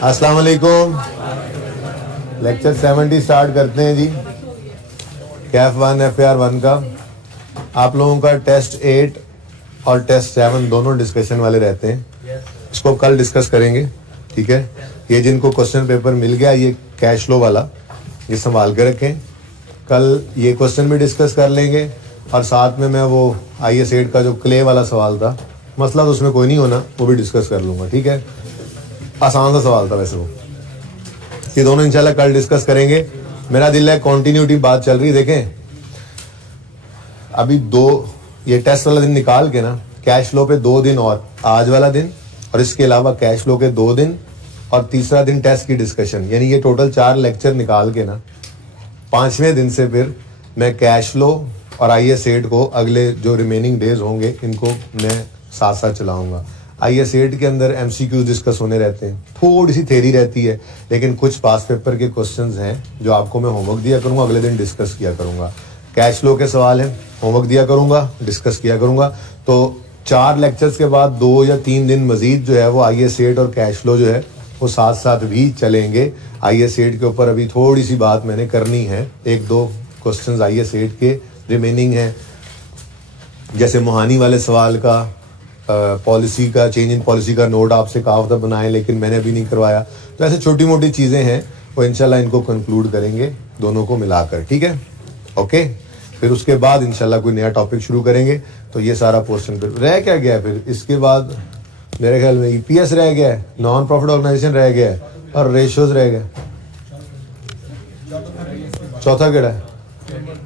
अस्सलाम वालेकुम। Lecture 70 start करते हैं जी। कैफ 1 FAR 1 का आप लोगों का टेस्ट 8 और टेस्ट 7 दोनों डिस्कशन वाले रहते हैं। इसको कल डिस्कस करेंगे, ठीक है। ये जिनको क्वेश्चन पेपर मिल गया, ये कैश फ्लो वाला, ये संभाल के रखें। कल ये क्वेश्चन भी डिस्कस कर लेंगे और साथ में मैं वो IS 8 का जो क्ले वाला सवाल था, मसला तो उसमें कोई नहीं होना, वो भी डिस्कस कर लूँगा, ठीक है। आसान सा सवाल था वैसे वो। ये दोनों इंशाल्लाह कल डिस्कस करेंगे। मेरा दिल है कंटिन्यूटी बात चल रही, देखें अभी ये टेस्ट वाला दिन निकाल के ना, कैश फ्लो पे 2 दिन और, आज वाला दिन और इसके अलावा कैश फ्लो के 2 दिन और तीसरा दिन टेस्ट की डिस्कशन, यानी ये टोटल 4 लेक्चर निकाल के ना 5वें दिन से फिर मैं कैश फ्लो और IS 8 को अगले जो रिमेनिंग डेज होंगे इनको मैं साथ साथ चलाऊंगा। IS 8 के अंदर MCQs डिस्कस होने रहते हैं, थोड़ी सी थ्योरी रहती है, लेकिन कुछ पास पेपर के क्वेश्चंस हैं जो आपको मैं होमवर्क दिया करूंगा, अगले दिन डिस्कस किया करूंगा। कैश फ्लो के सवाल हैं, होमवर्क दिया करूंगा, डिस्कस किया करूंगा। तो 4 लेक्चर्स के बाद 2 या 3 दिन मजीद जो है वो IS 8 और कैश फ्लो जो है वो साथ साथ भी चलेंगे। IS 8 के ऊपर अभी थोड़ी सी बात मैंने करनी है, 1-2 क्वेश्चन IS 8 के रिमेनिंग हैं, जैसे मोहानी वाले सवाल का पॉलिसी का, चेंज इन पॉलिसी का नोट आपसे कहा था बनाएं, लेकिन मैंने अभी नहीं करवाया। तो ऐसे छोटी मोटी चीज़ें हैं, वो इंशाल्लाह इनको कंक्लूड करेंगे दोनों को मिलाकर, ठीक है, ओके। फिर उसके बाद इंशाल्लाह कोई नया टॉपिक शुरू करेंगे। तो ये सारा पोर्शन फिर रह क्या गया, फिर इसके बाद मेरे ख्याल में EPS रह गया है, नॉन प्रॉफिट ऑर्गेनाइजेशन रह गया है और रेशियोज रह गया। चौथा केड़ा है?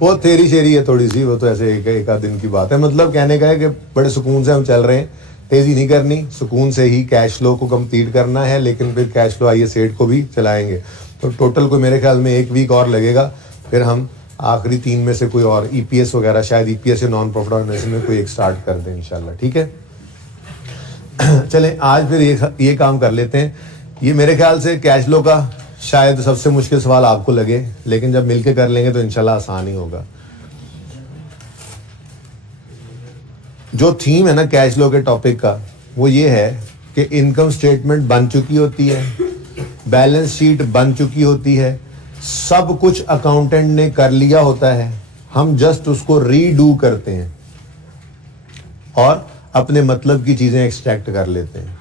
वो तेरी शेरी है थोड़ी सी, वो तो ऐसे एक आध दिन की बात है। मतलब कहने का है कि बड़े सुकून से हम चल रहे हैं, तेजी नहीं करनी, सुकून से ही कैश फ्लो को कंप्लीट करना है, लेकिन फिर कैश फ्लो IS 8 को भी चलाएंगे। तो टोटल को मेरे ख्याल में 1 वीक और लगेगा, फिर हम आखिरी 3 में से कोई और EPS वगैरह, शायद EPS या नॉन प्रॉफिट ऑर्गेनाइजेशन में कोई एक स्टार्ट कर दें इंशाल्लाह, ठीक है। चलें आज फिर ये काम कर लेते हैं। ये मेरे ख्याल से कैश फ्लो का शायद सबसे मुश्किल सवाल आपको लगे, लेकिन जब मिलके कर लेंगे तो इंशाल्लाह आसान ही होगा। जो थीम है ना कैश फ्लो के टॉपिक का, वो ये है कि इनकम स्टेटमेंट बन चुकी होती है, बैलेंस शीट बन चुकी होती है, सब कुछ अकाउंटेंट ने कर लिया होता है, हम जस्ट उसको रीडू करते हैं और अपने मतलब की चीजें एक्सट्रैक्ट कर लेते हैं,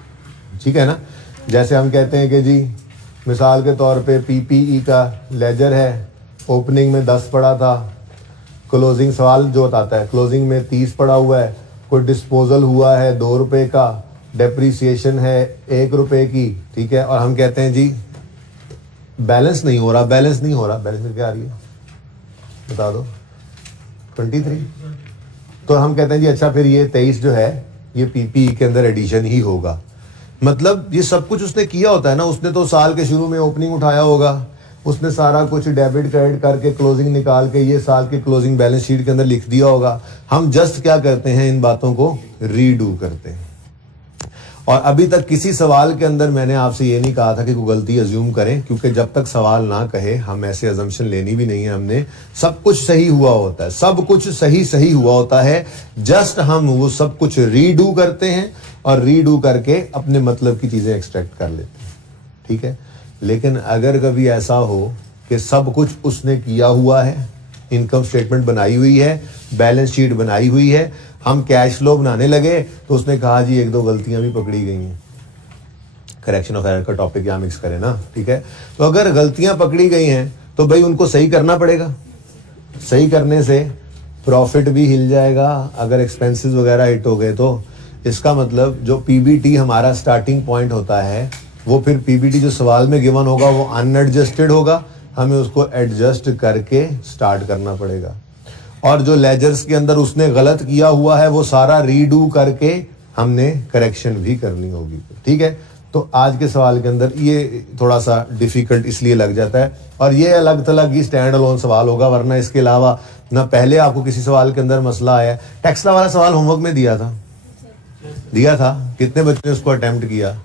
ठीक है ना। जैसे हम कहते हैं कि जी मिसाल के तौर पे PPE का लेजर है, ओपनिंग में 10 पड़ा था, क्लोजिंग सवाल जो आता है क्लोजिंग में 30 पड़ा हुआ है, कोई डिस्पोजल हुआ है 2 रुपए का, डेप्रीसिएशन है 1 रुपए की, ठीक है। और हम कहते हैं जी बैलेंस नहीं हो रहा, बैलेंस में क्या आ रही है बता दो, 23। तो हम कहते हैं जी अच्छा फिर ये 23 जो है ये PPE के अंदर एडिशन ही होगा। मतलब ये सब कुछ उसने किया होता है ना, उसने तो साल के शुरू में ओपनिंग उठाया होगा, उसने सारा कुछ डेबिट क्रेडिट करके क्लोजिंग निकाल के ये साल के क्लोजिंग बैलेंस शीट के अंदर लिख दिया होगा। हम जस्ट क्या करते हैं, इन बातों को रीडू करते हैं। और अभी तक किसी सवाल के अंदर मैंने आपसे ये नहीं कहा था कि कोई गलती अज्यूम करें, क्योंकि जब तक सवाल ना कहे हम ऐसे अजम्पशन लेनी भी नहीं है। हमने सब कुछ सही हुआ होता है, सब कुछ सही हुआ होता है, जस्ट हम वो सब कुछ रीडू करते हैं और रीडू करके अपने मतलब की चीजें एक्सट्रैक्ट कर लेते हैं, ठीक है। लेकिन अगर कभी ऐसा हो कि सब कुछ उसने किया हुआ है, इनकम स्टेटमेंट बनाई हुई है, बैलेंस शीट बनाई हुई है, हम कैश फ्लो बनाने लगे तो उसने कहा जी 1-2 गलतियां भी पकड़ी गई हैं, करेक्शन ऑफ एरर का टॉपिक यहाँ मिक्स करें ना, ठीक है। तो अगर गलतियां पकड़ी गई हैं तो भाई उनको सही करना पड़ेगा, सही करने से प्रॉफिट भी हिल जाएगा। अगर एक्सपेंसेस वगैरह हिट हो गए तो इसका मतलब जो PBT हमारा स्टार्टिंग पॉइंट होता है, वो फिर PBT जो सवाल में गिवन होगा वो अनएडजस्टेड होगा, हमें उसको एडजस्ट करके स्टार्ट करना पड़ेगा। और जो लेजर्स के अंदर उसने गलत किया हुआ है वो सारा रीडू करके हमने करेक्शन भी करनी होगी, ठीक है। तो आज के सवाल के अंदर ये थोड़ा सा डिफिकल्ट इसलिए लग जाता है, और ये अलग थलग ही स्टैंड अलोन सवाल होगा, वरना इसके अलावा ना पहले आपको किसी सवाल के अंदर मसला आया। टेक्सला वाला सवाल होमवर्क में दिया था, कितने बच्चे ने उसको अटेम्प्ट किया?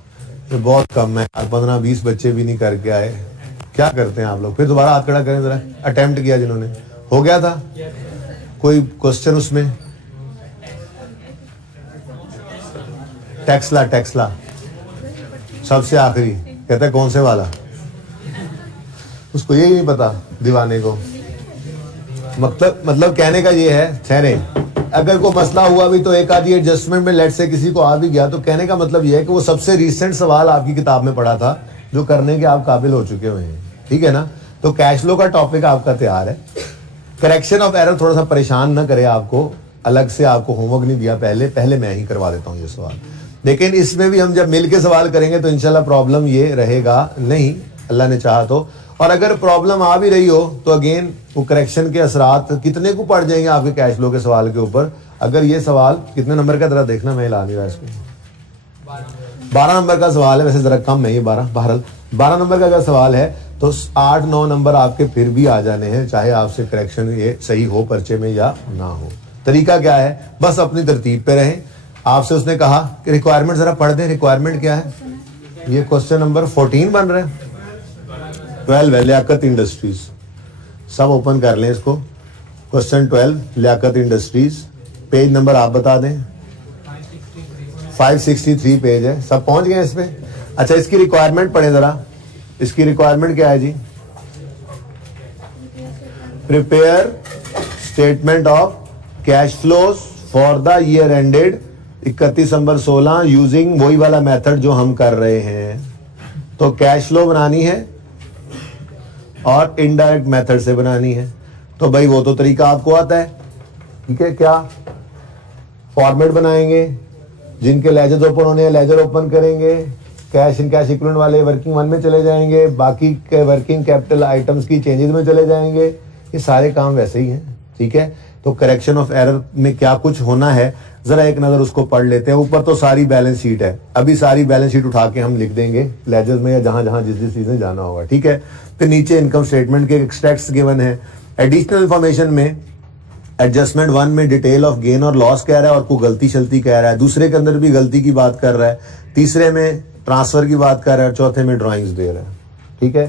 तो बहुत कम है, 15-20 बच्चे भी नहीं करके आए। क्या करते हैं आप लोग? फिर दोबारा हाथ खड़ा करें जरा, अटेम्प्ट किया जिन्होंने, हो गया था कोई क्वेश्चन उसमें? टेक्सला सबसे आखिरी कहता है कौन से वाला, उसको यही नहीं पता दीवाने को। मतलब कहने का ये है, ठहरे, अगर कोई मसला हुआ भी तो एक आधी एडजस्टमेंट में लेट से किसी को आ भी गया, तो कहने का मतलब ये है कि वो सबसे रिसेंट सवाल आपकी किताब में पढ़ा था जो करने के आप काबिल हो चुके हुए हैं, ठीक है ना। तो कैश फ्लो का टॉपिक आपका तैयार है। करेक्शन ऑफ एरर थोड़ा सा परेशान ना करे आपको, अलग से आपको होमवर्क नहीं दिया, पहले मैं ही करवा देता हूँ ये सवाल। लेकिन इसमें भी हम जब मिल के सवाल करेंगे तो इंशाल्लाह प्रॉब्लम ये रहेगा नहीं, अल्लाह ने चाहा तो। और अगर प्रॉब्लम आ भी रही हो तो अगेन वो करेक्शन के असरात कितने को पड़ जाएंगे आपके कैश फ्लो के सवाल के ऊपर। अगर ये सवाल कितने नंबर का, जरा देखना, मैं ला नहीं रहा इसको, 12 नंबर का सवाल है, वैसे जरा कम है ये 12 नंबर का अगर सवाल है तो 8-9 नंबर आपके फिर भी आ जाने हैं, चाहे आपसे करेक्शन ये सही हो पर्चे में या ना हो। तरीका क्या है, बस अपनी तरतीब पे रहें। आपसे उसने कहा कि रिक्वायरमेंट जरा पढ़ दें, रिक्वायरमेंट क्या है, ये क्वेश्चन नंबर 14 बन रहा है, 12 है, लियाकत इंडस्ट्रीज। सब ओपन कर लें इसको, question 12 Liyaqat industries, page number आप बता दें। 563 पेज है, सब पहुंच गए इस पे। अच्छा, इसकी रिक्वायरमेंट पढ़े जरा, इसकी रिक्वायरमेंट क्या है जी, prepare statement of cash flows for the year ended 31 December 16 using वही वाला मेथड जो हम कर रहे हैं। तो कैश फ्लो बनानी है और इनडायरेक्ट मेथड से बनानी है। तो भाई वो तो तरीका आपको आता है, ठीक है। क्या फॉर्मेट बनाएंगे, जिनके लेजर ओपन होने हैं लेजर ओपन करेंगे, कैश इन कैश इक्विवेलेंट वाले वर्किंग 1 में चले जाएंगे, बाकी के वर्किंग कैपिटल आइटम्स की चेंजेस में चले जाएंगे। ये सारे काम वैसे ही हैं, ठीक है। तो करेक्शन ऑफ एरर में क्या कुछ होना है जरा एक नजर उसको पढ़ लेते हैं। ऊपर तो सारी बैलेंस शीट है, अभी सारी बैलेंस शीट उठा के हम लिख देंगे लेजर में या जहां जहां जिस जिस चीज में जाना होगा, ठीक है। फिर नीचे इनकम स्टेटमेंट के एक्सट्रैक्ट्स गिवन है। एडिशनल इंफॉर्मेशन में एडजस्टमेंट 1 में डिटेल ऑफ गेन और लॉस कह रहा है और कोई गलती शलती कह रहा है, दूसरे के अंदर भी गलती की बात कर रहा है, तीसरे में ट्रांसफर की बात कर रहा है, चौथे में ड्राइंग्स दे रहा है, ठीक है।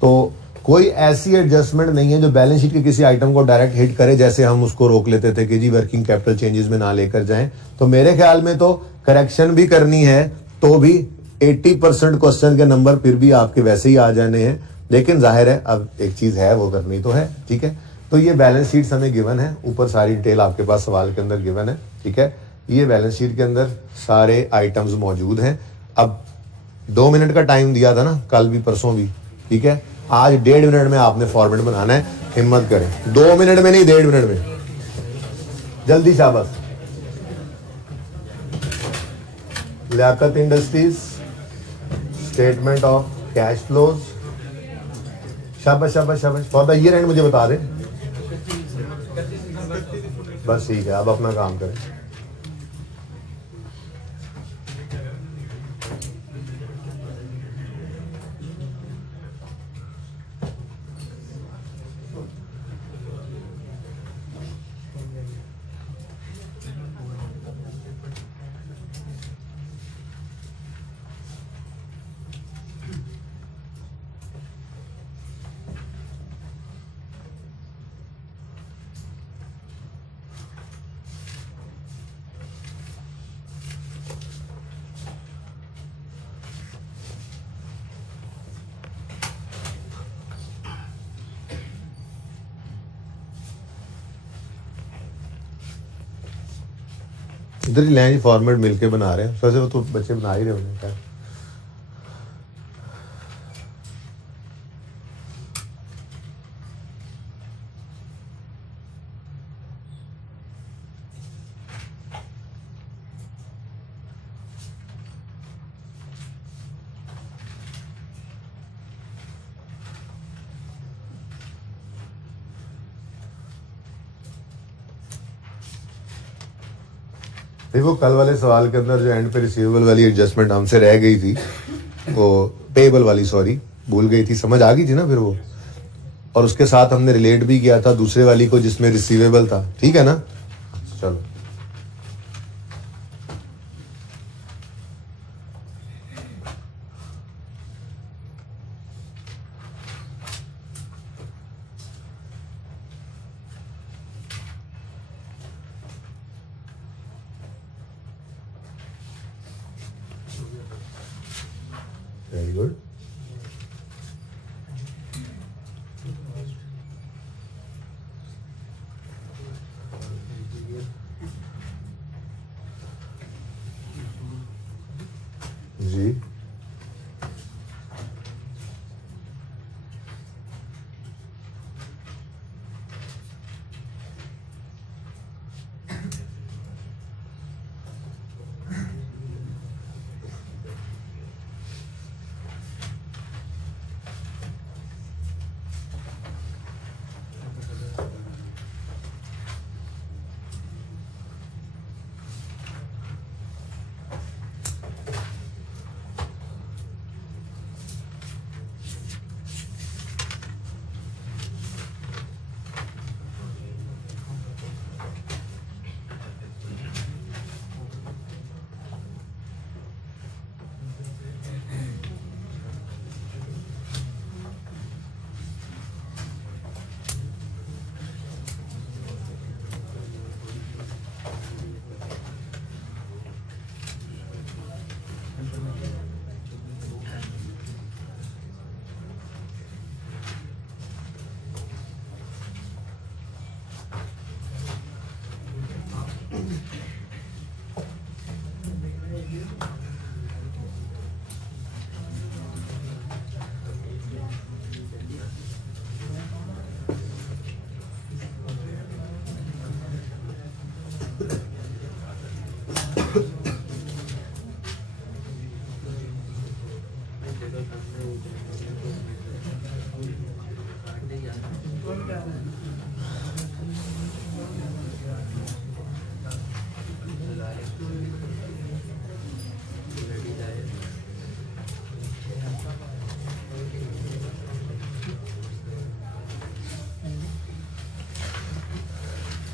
तो कोई ऐसी एडजस्टमेंट नहीं है जो बैलेंस शीट के किसी आइटम को डायरेक्ट हिट करे, जैसे हम उसको रोक लेते थे कि जी वर्किंग कैपिटल चेंजेस में ना लेकर जाएं। तो मेरे ख्याल में तो करेक्शन भी करनी है तो भी 80% क्वेश्चन के नंबर फिर भी आपके वैसे ही आ जाने हैं। लेकिन जाहिर है अब एक चीज है वो करनी तो है, ठीक है। तो ये बैलेंस शीट हमें गिवन है, ऊपर सारी डिटेल आपके पास सवाल के अंदर गिवन है, ठीक है। ये बैलेंस शीट के अंदर सारे आइटम्स मौजूद हैं। अब 2 मिनट का टाइम दिया था ना, कल भी परसों भी, ठीक है। आज 1.5 मिनट में आपने फॉर्मेट बनाना है, हिम्मत करें। 2 मिनट में नहीं, 1.5 मिनट में, जल्दी शाबाश। Liyaqat industries statement of cash flows, शाबाश शाबाश शाबाश। फॉर द ईयर एंड मुझे बता दें, बस ठीक है, अब अपना काम करें। इधर ही लाइन फॉर्मेट मिलके बना रहे हैं, वैसे वो तो बच्चे बना ही रहे होंगे क्या। देखो कल वाले सवाल के अंदर जो एंड पे रिसीवेबल वाली एडजस्टमेंट हमसे रह गई थी, वो पेएबल वाली, सॉरी भूल गई थी, समझ आ गई थी ना फिर वो, और उसके साथ हमने रिलेट भी किया था दूसरे वाली को जिसमें रिसीवेबल था, ठीक है ना। चलो वेरी गुड।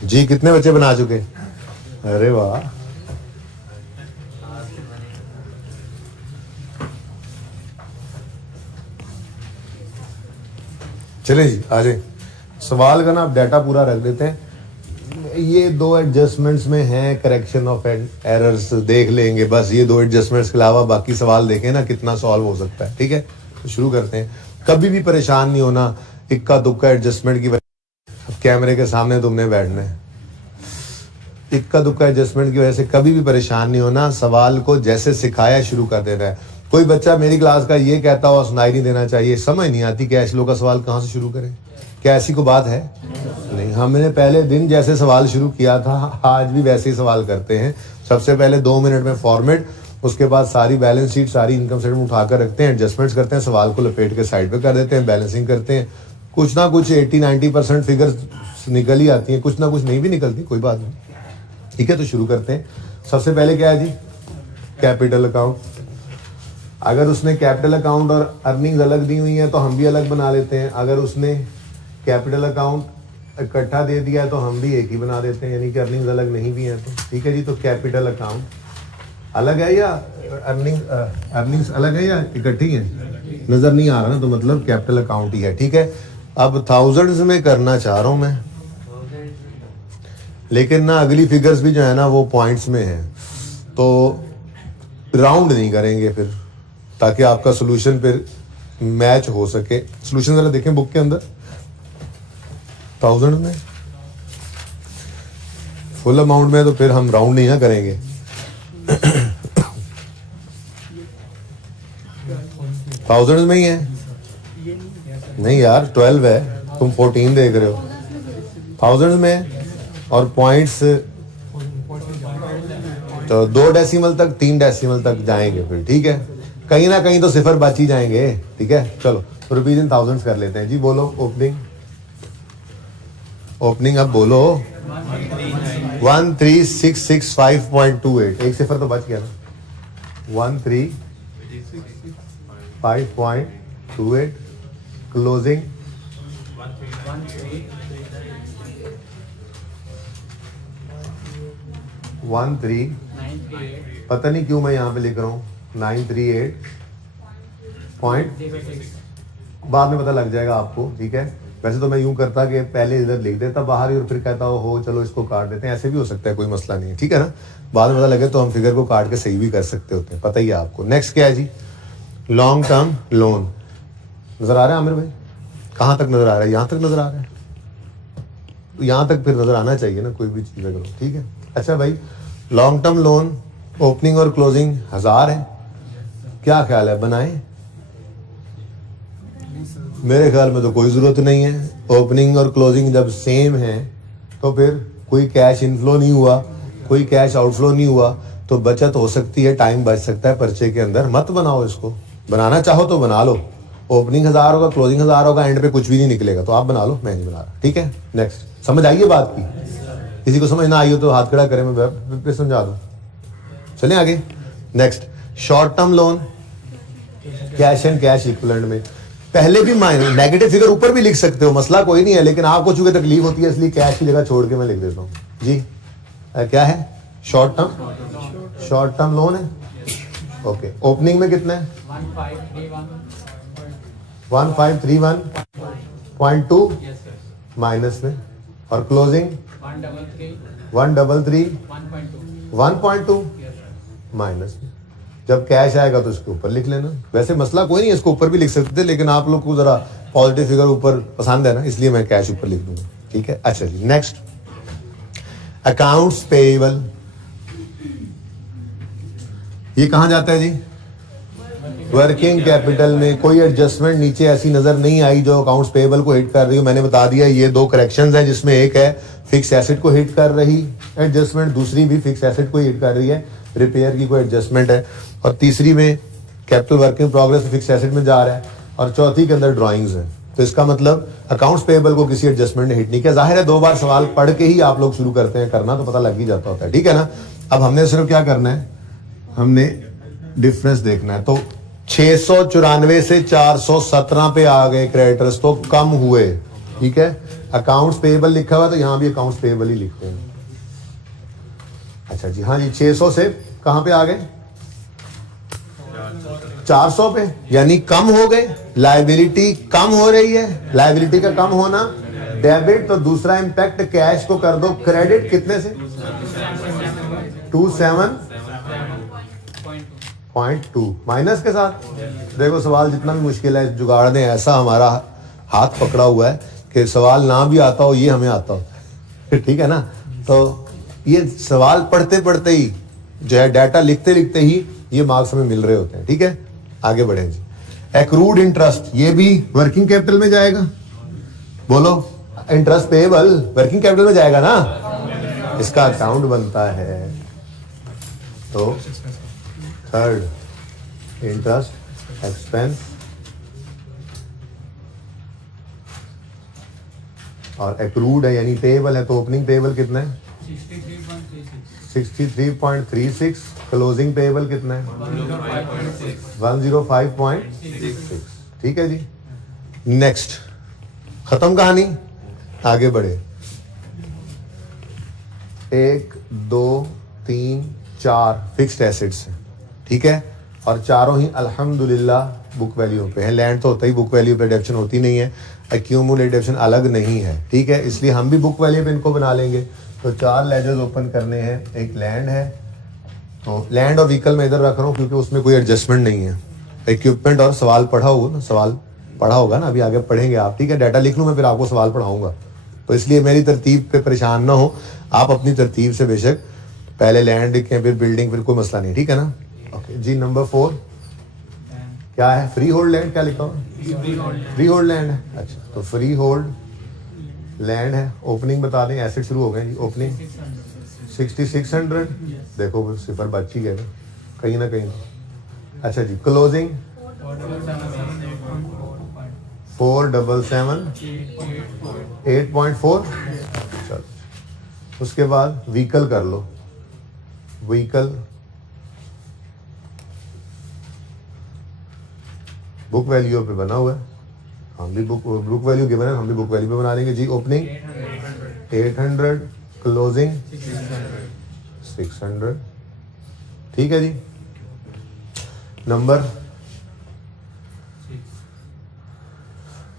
जी कितने बच्चे बना चुके? अरे वाह, चले जी आ जाए। सवाल का ना आप डाटा पूरा रख देते हैं। ये दो एडजस्टमेंट्स में हैं, करेक्शन ऑफ एरर्स देख लेंगे बस, ये दो एडजस्टमेंट्स के अलावा बाकी सवाल देखें ना कितना सॉल्व हो सकता है। ठीक है, तो शुरू करते हैं। कभी भी परेशान नहीं होना इक्का दुक्का एडजस्टमेंट की वजह। कैमरे के सामने तुमने बैठना है, इक्का दुक्का एडजस्टमेंट की वजह से कभी भी परेशान नहीं होना। सवाल को जैसे सिखाया शुरू कर देना है। कोई बच्चा मेरी क्लास का ये कहता हुआ सुनाई नहीं देना चाहिए, समझ नहीं आती कैश लो का सवाल कहाँ से शुरू करें। क्या ऐसी कोई बात है? नहीं, हमने पहले दिन जैसे सवाल शुरू किया था आज भी वैसे ही सवाल करते हैं। सबसे पहले 2 मिनट में फॉर्मेट, उसके बाद सारी बैलेंस शीट सारी इनकम स्टेटमेंट उठाकर रखते हैं, एडजस्टमेंट्स करते हैं, सवाल को लपेट के साइड पे कर देते हैं, बैलेंसिंग करते हैं। कुछ ना कुछ 80-90% फिगर्स निकल ही आती हैं, कुछ ना कुछ नहीं भी निकलती, कोई बात नहीं। ठीक है, तो शुरू करते हैं। सबसे पहले क्या है जी? Capital account. अगर उसने कैपिटल अकाउंट और अर्निंग्स अलग दी हुई हैं तो हम भी अलग बना लेते हैं। अगर उसने कैपिटल अकाउंट इकट्ठा दे दिया है तो हम भी एक ही बना देते हैं, यानी कि अर्निंग्स अलग नहीं भी हैं तो। ठीक है जी, तो कैपिटल अकाउंट अलग है या अर्निंग्स अलग है या इकट्ठी है? नजर नहीं आ रहा ना, तो मतलब कैपिटल अकाउंट ही है। ठीक है, अब थाउजेंड्स में करना चाह रहा हूं मैं, लेकिन ना अगली फिगर्स भी जो है ना वो पॉइंट्स में है, तो राउंड नहीं करेंगे फिर, ताकि आपका सोल्यूशन फिर मैच हो सके। सोल्यूशन जरा देखें बुक के अंदर। 1000 में फुल अमाउंट में तो फिर हम राउंड नहीं ना करेंगे। 1000 में ही है? नहीं यार 12 है, तुम 14 देख रहे हो। 1000 में और पॉइंट्स तो 2 डेसिमल तक 3 डेसिमल तक जाएंगे फिर। ठीक है, कहीं ना कहीं तो सिफर बच ही जाएंगे। ठीक है, चलो तो रुपीज इन थाउजेंड्स कर लेते हैं जी। बोलो ओपनिंग, ओपनिंग अब बोलो। 1366.5.28, एक सिफर तो बच गया ना। 1365.28 क्लोजिंग 13, पता नहीं क्यों मैं यहाँ पे लिख रहा हूँ 938 पॉइंट, बाद में पता लग जाएगा आपको। ठीक है, वैसे तो मैं यूं करता कि पहले इधर लिख देता बाहर ही और फिर कहता हो चलो इसको काट देते हैं, ऐसे भी हो सकता है, कोई मसला नहीं है। ठीक है ना, बाद में पता लगे तो हम फिगर को काट के सही भी कर सकते होते हैं, पता ही है आपको। नेक्स्ट क्या है जी? Long term loan. नजर आ रहा है आमिर भाई? कहाँ तक नजर आ रहा है? यहाँ तक नजर आ रहा है? यहाँ तक फिर नजर आना चाहिए ना कोई भी चीज अगर। ठीक है, अच्छा भाई, लॉन्ग टर्म लोन ओपनिंग और क्लोजिंग 1000 है, क्या ख्याल है बनाएं? मेरे ख्याल में तो कोई जरूरत नहीं है। ओपनिंग और क्लोजिंग जब सेम है तो फिर कोई कैश इनफ्लो नहीं हुआ, कोई कैश आउटफ्लो नहीं हुआ, तो बचत हो सकती है, टाइम बच सकता है पर्चे के अंदर। मत बनाओ इसको, बनाना चाहो तो बना लो। ओपनिंग 1000 होगा, क्लोजिंग 1000 होगा, एंड पे कुछ भी नहीं निकलेगा, तो आप बना लो, मैं नहीं बना रहा। ठीक है, नेक्स्ट। समझ आइए बात की? किसी को समझ ना आई हो तो हाथ खड़ा करें, मैं फिर समझा दूं। चलें आगे। Next, short term loan cash and cash equivalent में। पहले भी नेगेटिव फिगर ऊपर भी लिख सकते हो, मसला कोई नहीं है, लेकिन आपको चूंकि तकलीफ होती है इसलिए कैश की जगह छोड़ के मैं लिख देता हूँ जी। क्या है? शॉर्ट टर्म लोन है। ओके, ओपनिंग में कितना है? 1531.2 माइनस में, और क्लोजिंग 133.1.2 माइनस में। जब कैश आएगा तो इसके ऊपर लिख लेना, वैसे मसला कोई नहीं है, इसको ऊपर भी लिख सकते थे, लेकिन आप लोग को जरा पॉजिटिव फिगर ऊपर पसंद है ना, इसलिए मैं कैश ऊपर लिख दूंगा। ठीक है, अच्छा जी। Next, accounts payable. ये कहां जाता है जी? वर्किंग कैपिटल में। कोई एडजस्टमेंट नीचे ऐसी नजर नहीं आई जो अकाउंट्स पेएबल को हिट कर रही हो। मैंने बता दिया ये 2 करेक्शंस हैं, जिसमें एक है फिक्स एसेट को हिट कर रही एडजस्टमेंट, दूसरी भी फिक्स एसेट को हिट कर रही है, रिपेयर की कोई एडजस्टमेंट है, और तीसरी में capital work in progress fix asset में जा रहा है। और चौथी के अंदर ड्राइंग्स हैं। तो इसका मतलब अकाउंट्स पेएबल को किसी एडजस्टमेंट ने हिट नहीं किया। जाहिर है 2 बार सवाल पढ़ के ही आप लोग शुरू करते हैं करना, तो पता लग ही जाता होता है, ठीक है ना। अब हमने सिर्फ क्या करना है, हमने डिफरेंस देखना है। तो 694 से 417 पे आ गए क्रेडिटर्स, तो कम हुए, ठीक है। अकाउंट्स पेएबल लिखा हुआ है तो यहां भी अकाउंट्स पेएबल ही लिखते हैं। अच्छा जी, हाँ जी, 600 से कहां पे आ गए, 400 पे, यानी कम हो गए। लायबिलिटी कम हो रही है, लायबिलिटी का कम होना डेबिट। तो दूसरा इंपैक्ट कैश को कर दो क्रेडिट, कितने से 27.2 माइनस के साथ। देखो सवाल जितना भी मुश्किल है जुगाड़ दें, ऐसा हमारा हाथ पकड़ा हुआ है कि सवाल ना भी आता हो ये हमें आता हो, ठीक है ना। तो ये सवाल पढ़ते पढ़ते ही जो है, डाटा लिखते लिखते ही ये मार्क्स हमें मिल रहे होते हैं, ठीक है। आगे बढ़ें जी। एक्रूड इंटरेस्ट, ये भी वर्किंग कैपिटल में जाएगा, बोलो। इंटरेस्ट पेएबल वर्किंग कैपिटल में जाएगा ना, इसका अकाउंट बनता है। तो थर्ड इंटरेस्ट एक्सपेंस, और एक्रूड है यानी पेएबल है, तो ओपनिंग पेएबल कितना है 63.36, क्लोजिंग पेएबल कितना है 105.66, ठीक है जी। नेक्स्ट, खत्म कहानी, आगे बढ़े। 1 2 3 4 फिक्स्ड एसेट्स हैं, ठीक है, और चारों ही अल्हम्दुलिल्लाह बुक वैल्यू पे है। लैंड तो होता ही बुक वैल्यू पे, डिडक्शन होती नहीं है, एक्यूमुलेट डिडक्शन अलग नहीं है, ठीक है। इसलिए हम भी बुक वैल्यू पे इनको बना लेंगे। तो 4 लेजर्स ओपन करने हैं। एक लैंड है, तो लैंड और व्हीकल में इधर रख रहा हूँ क्योंकि उसमें कोई एडजस्टमेंट नहीं है। इक्विपमेंट और सवाल पढ़ा होगा ना, सवाल पढ़ा होगा ना, अभी आगे पढ़ेंगे आप, ठीक है। डाटा लिख लूँ मैं, फिर आपको सवाल पढ़ाऊंगा, तो इसलिए मेरी तरतीब पे परेशान ना हो आप, अपनी तरतीब से बेशक पहले लैंड लिखें फिर बिल्डिंग, फिर कोई मसला नहीं, ठीक है ना। ओके जी। नंबर 4 क्या है, फ्री होल्ड लैंड, क्या लिखा हुआ, फ्री होल्ड लैंड है। अच्छा, तो फ्री होल्ड लैंड है। ओपनिंग बता दें, एसेट शुरू हो गए जी। ओपनिंग 6600, देखो सिफर बच ही गए कहीं ना कहीं। अच्छा जी, क्लोजिंग 477 8.4। चलो, उसके बाद व्हीकल कर लो। व्हीकल बुक वैल्यू पे बना हुआ है, हम भी बुक वैल्यू गिवन है, हम भी बुक वैल्यू पे बना लेंगे जी। ओपनिंग 800, क्लोजिंग 600, ठीक है जी। नंबर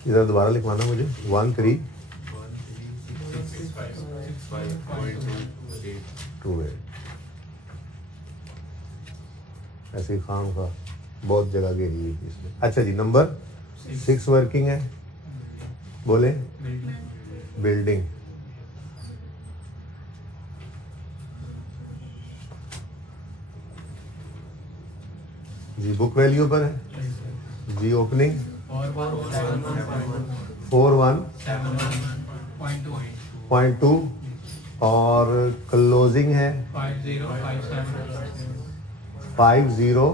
इधर दोबारा लिखवाना मुझे, 13.28 ऐसे ही खाम खा बहुत जगह घेरी हुई थी इसमें। अच्छा जी, नंबर 6 वर्किंग है, बोले बिल्डिंग। जी बुक वैल्यू पर है जी। ओपनिंग 41.2 और क्लोजिंग है 50.6।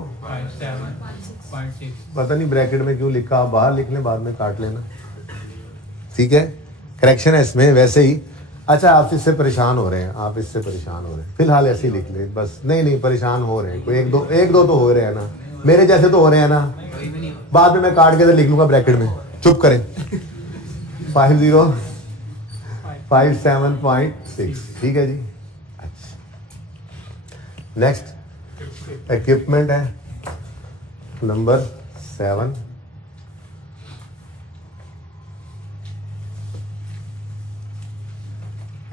पता नहीं ब्रैकेट में क्यों लिखा, आप बाहर लिख लें, बाद में काट लेना, ठीक है। करेक्शन है इसमें वैसे ही। अच्छा, आप इससे परेशान हो रहे हैं, आप इससे परेशान हो रहे हैं, फिलहाल ऐसे ही लिख लें बस। नहीं परेशान हो रहे हैं, कोई एक दो तो हो रहे हैं ना, मेरे जैसे तो हो रहे हैं ना। बाद में मैं काट के लिख लूंगा ब्रैकेट में, चुप करें। 57.6, ठीक है जी। अच्छा, नेक्स्ट इक्विपमेंट है नंबर 7।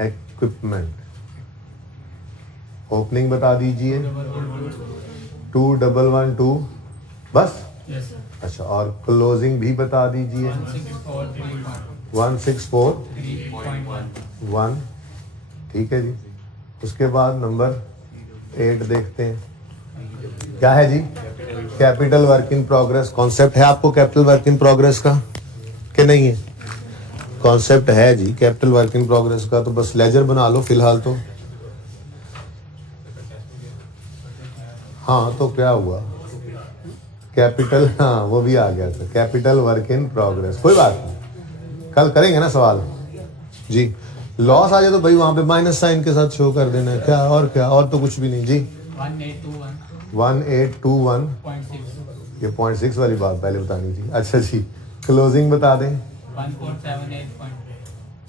इक्विपमेंट ओपनिंग बता दीजिए 2112 बस। अच्छा, और क्लोजिंग भी बता दीजिए 1641, ठीक है जी। उसके बाद नंबर 8 देखते हैं, क्या है जी, capital work in progress. Concept है आपको कैपिटल वर्क इन प्रोग्रेस का कि नहीं है? कॉन्सेप्ट है जी कैपिटल वर्क इन प्रोग्रेस का, तो बस लेजर बना लो फिलहाल तो। हाँ, तो क्या हुआ, कैपिटल, हाँ वो भी आ गया था, कैपिटल वर्क इन प्रोग्रेस, कोई बात नहीं, कल करेंगे ना सवाल जी। लॉस आ जाए तो भाई वहां पे माइनस साइन के साथ शो कर देना है, क्या और क्या, और तो कुछ भी नहीं जी। 1821 ये 0.6 वाली बात पहले बतानी थी। अच्छा जी, क्लोजिंग बता दें।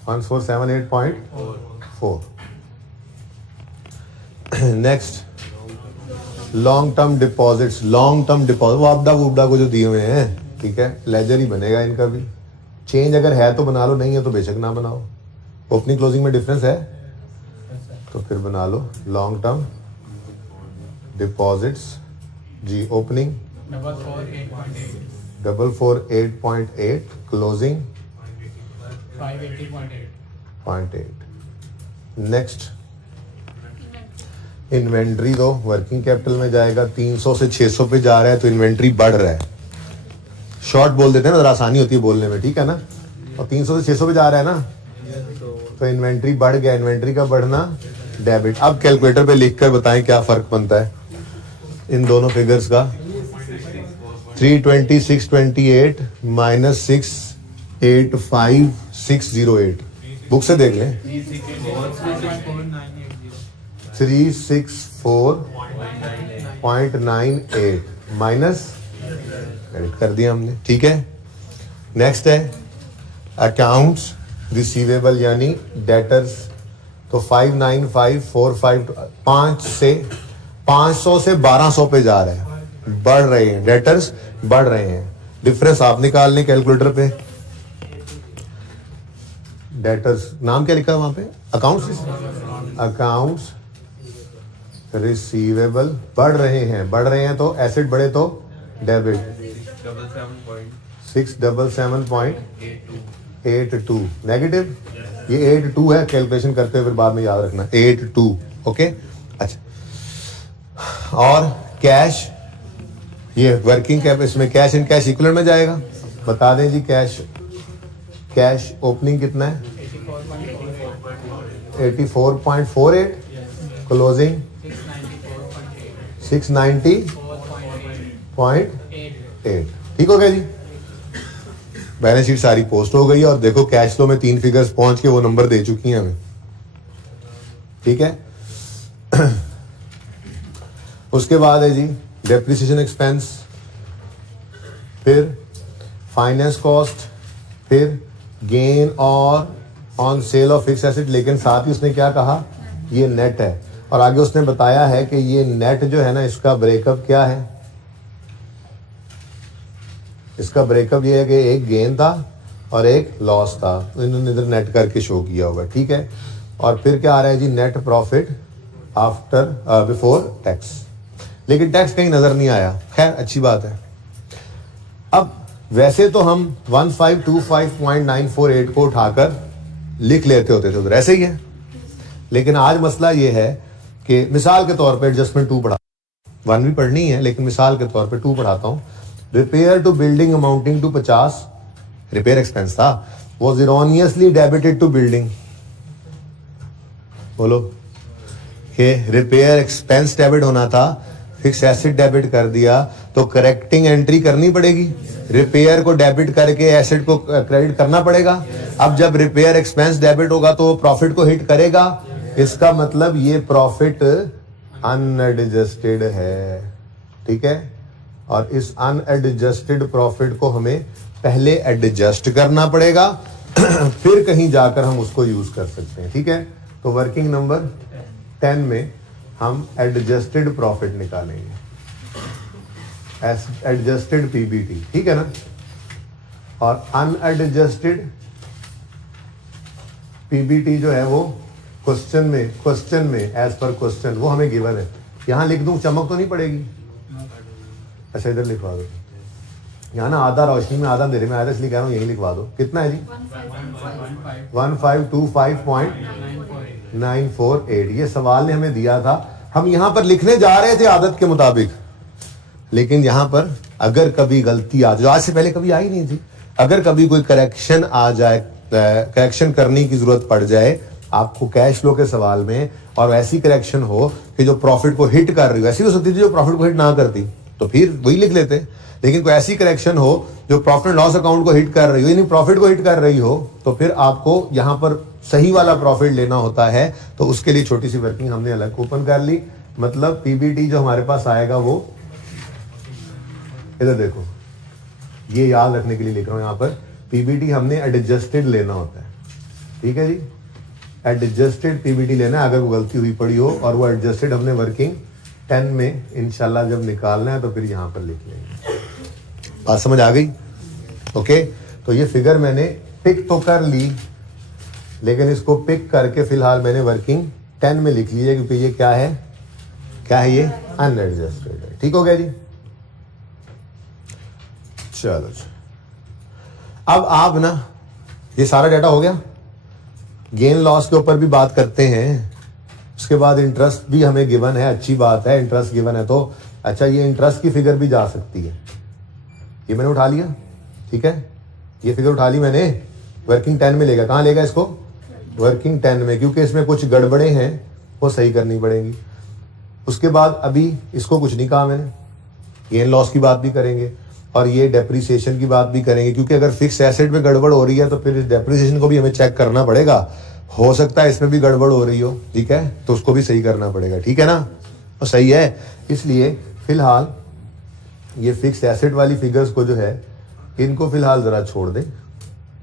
1478.4। Next, long term deposits. Long term deposit वो आपदा वुबदा को जो दिए हुए हैं, ठीक है, लेजर ही बनेगा इनका भी। चेंज अगर है तो बना लो, नहीं है तो बेशक ना बनाओ। ओपनिंग क्लोजिंग में डिफरेंस है तो फिर बना लो। लॉन्ग टर्म डिपॉजिट्स जी, ओपनिंग 448.8, क्लोजिंग 580.8। नेक्स्ट, इन्वेंट्री दो, वर्किंग कैपिटल में जाएगा। 300 से 600 पे जा रहा है तो इन्वेंट्री बढ़ रहा है। शॉर्ट बोल देते हैं ना, जरा आसानी होती है बोलने में, ठीक है ना। और 300 से 600 पे जा रहा है ना, तो इन्वेंट्री बढ़ गया। इन्वेंट्री का बढ़ना डेबिट। अब कैलकुलेटर पे लिखकर बताएं क्या फर्क बनता है इन दोनों फिगर्स का। 32628 माइनस 685608, बुक से देख लें। 364.98 माइनस क्रेडिट कर दिया हमने, ठीक है। नेक्स्ट है अकाउंट्स रिसीवेबल यानी डेटर्स, तो 59545, 500 से 1200 पे जा रहे हैं, बढ़ रहे हैं, डेटर्स बढ़ रहे हैं। डिफरेंस आप निकाल लें कैलकुलेटर पे। डेटर्स नाम क्या लिखा है वहां पे, अकाउंट्स रिसीवेबल बढ़ रहे हैं तो एसेट बढ़े तो डेबिट 677.82 नेगेटिव। ये 82 है, कैलकुलेशन करते हुए फिर बाद में याद रखना 82, ओके। अच्छा, और कैश, ये वर्किंग कैप, इसमें कैश एंड कैश इक्विवेलेंट में जाएगा। बता दें जी, कैश ओपनिंग कितना है 84.48, क्लोजिंग 690.8। ठीक हो गया जी। बैलेंस शीट सारी पोस्ट हो गई है और देखो कैश फ्लो में 3 फिगर्स पहुंच के वो नंबर दे चुकी हैं हमें, ठीक है। उसके बाद है जी डेप्रिसिएशन एक्सपेंस, फिर फाइनेंस कॉस्ट, फिर गेन और on sale of fix asset. लेकिन साथ ही उसने क्या कहा, ये नेट है। और आगे उसने बताया है कि ये नेट जो है ना, इसका ब्रेकअप क्या है। इसका ब्रेकअप ये है कि एक गेन था और एक लॉस था, इन्होंने इधर नेट करके शो किया होगा, ठीक है। और फिर क्या आ रहा है जी, net profit after before tax. लेकिन टैक्स कहीं नजर नहीं आया, खैर अच्छी बात है। अब वैसे तो हम 1525.948 को उठाकर लिख लेते होते थे, उधर ऐसे ही है। लेकिन आज मसला ये है कि मिसाल के तौर पे एडजस्टमेंट 2 पढ़ा, 1 भी पढ़नी है लेकिन मिसाल के तौर पे 2 पढ़ाता हूं। Repair to building amounting to 50 repair expense था, was erroneously debited to building. बोलो कि रिपेयर एक्सपेंस डेबिट होना था, फिक्स एसेट डेबिट कर दिया, तो करेक्टिंग एंट्री करनी पड़ेगी। रिपेयर को डेबिट करके एसेट को क्रेडिट करना पड़ेगा। अब जब रिपेयर एक्सपेंस डेबिट होगा तो प्रॉफिट को हिट करेगा। इसका मतलब ये प्रॉफिट अनएडजस्टेड है, ठीक है। और इस अनएडजस्टेड प्रॉफिट को हमें पहले एडजस्ट करना पड़ेगा, फिर कहीं जाकर हम उसको यूज कर सकते हैं, ठीक है। तो वर्किंग नंबर 10 में हम एडजस्टेड प्रॉफिट निकालेंगे, एडजस्टेड पीबीटी, ठीक है ना। और अनएडजस्टेड पीबीटी जो है वो क्वेश्चन में एज पर क्वेश्चन वो हमें गिवन है। यहां लिख दूं, चमक तो नहीं पड़ेगी। अच्छा इधर लिखवा दो, यहाँ ना आधा रोशनी में आधा अंधेरे में आया था, इसलिए कह रहा हूँ यही लिखवा दो। कितना है जी 1525.948। ये सवाल ने हमें दिया था, हम यहाँ पर लिखने जा रहे थे आदत के मुताबिक, लेकिन यहाँ पर अगर कभी गलती आ जाए, आज से पहले कभी आई नहीं थी, अगर कभी कोई करेक्शन आ जाए, करेक्शन करने की जरूरत पड़ जाए आपको कैश फ्लो के सवाल में, और ऐसी करेक्शन हो कि जो प्रॉफिट को हिट कर रही हो, ऐसी हो सकती थी जो प्रॉफिट को हिट ना करती, तो फिर वही लिख लेते। लेकिन कोई ऐसी करेक्शन हो जो प्रॉफिट एंड लॉस अकाउंट को हिट कर रही हो, यानी प्रॉफिट को हिट कर रही हो, तो फिर आपको यहां पर सही वाला प्रॉफिट लेना होता है। तो उसके लिए छोटी सी वर्किंग हमने अलग ओपन कर ली। मतलब पीबीटी जो हमारे पास आएगा वो इधर देखो, ये याद रखने के लिए लिख रहा हूं यहां पर, पीबीटी हमने एडजस्टेड लेना होता है, ठीक है जी, एडजस्टेड पीबीटी लेना है। अगर वो गलती हुई पड़ी हो और वो एडजस्टेड हमने वर्किंग 10 में इंशाल्लाह जब निकालना है तो फिर यहां पर लिख लेंगे। बात समझ आ गई? ओके, तो ये फिगर मैंने पिक तो कर ली, लेकिन इसको पिक करके फिलहाल मैंने वर्किंग 10 में लिख लीजिए, क्योंकि ये क्या है ये अनएडजस्टेड है। ठीक हो गया जी? चलो अब आप ना, ये सारा डाटा हो गया, गेन लॉस के ऊपर भी बात करते हैं। उसके बाद इंटरेस्ट भी हमें गिवन है, अच्छी बात है, इंटरेस्ट गिवन है तो अच्छा, ये इंटरेस्ट की फिगर भी जा सकती है। ये मैंने उठा लिया, ठीक है, ये फिगर उठा ली मैंने, वर्किंग 10 में लेगा। कहां लेगा इसको? वर्किंग 10 में, क्योंकि इसमें कुछ गड़बड़े हैं वो सही करनी पड़ेंगी। उसके बाद अभी इसको कुछ नहीं कहा मैंने, गेन लॉस की बात भी करेंगे और ये डेप्रिसिएशन की बात भी करेंगे, क्योंकि अगर फिक्स एसेट में गड़बड़ हो रही है तो फिर डेप्रिसिएशन को भी हमें चेक करना पड़ेगा। हो सकता है इसमें भी गड़बड़ हो रही हो, ठीक है, तो उसको भी सही करना पड़ेगा, ठीक है ना? तो सही है, इसलिए फिलहाल ये फिक्स एसेट वाली फिगर्स को जो है इनको फिलहाल जरा छोड़ दें,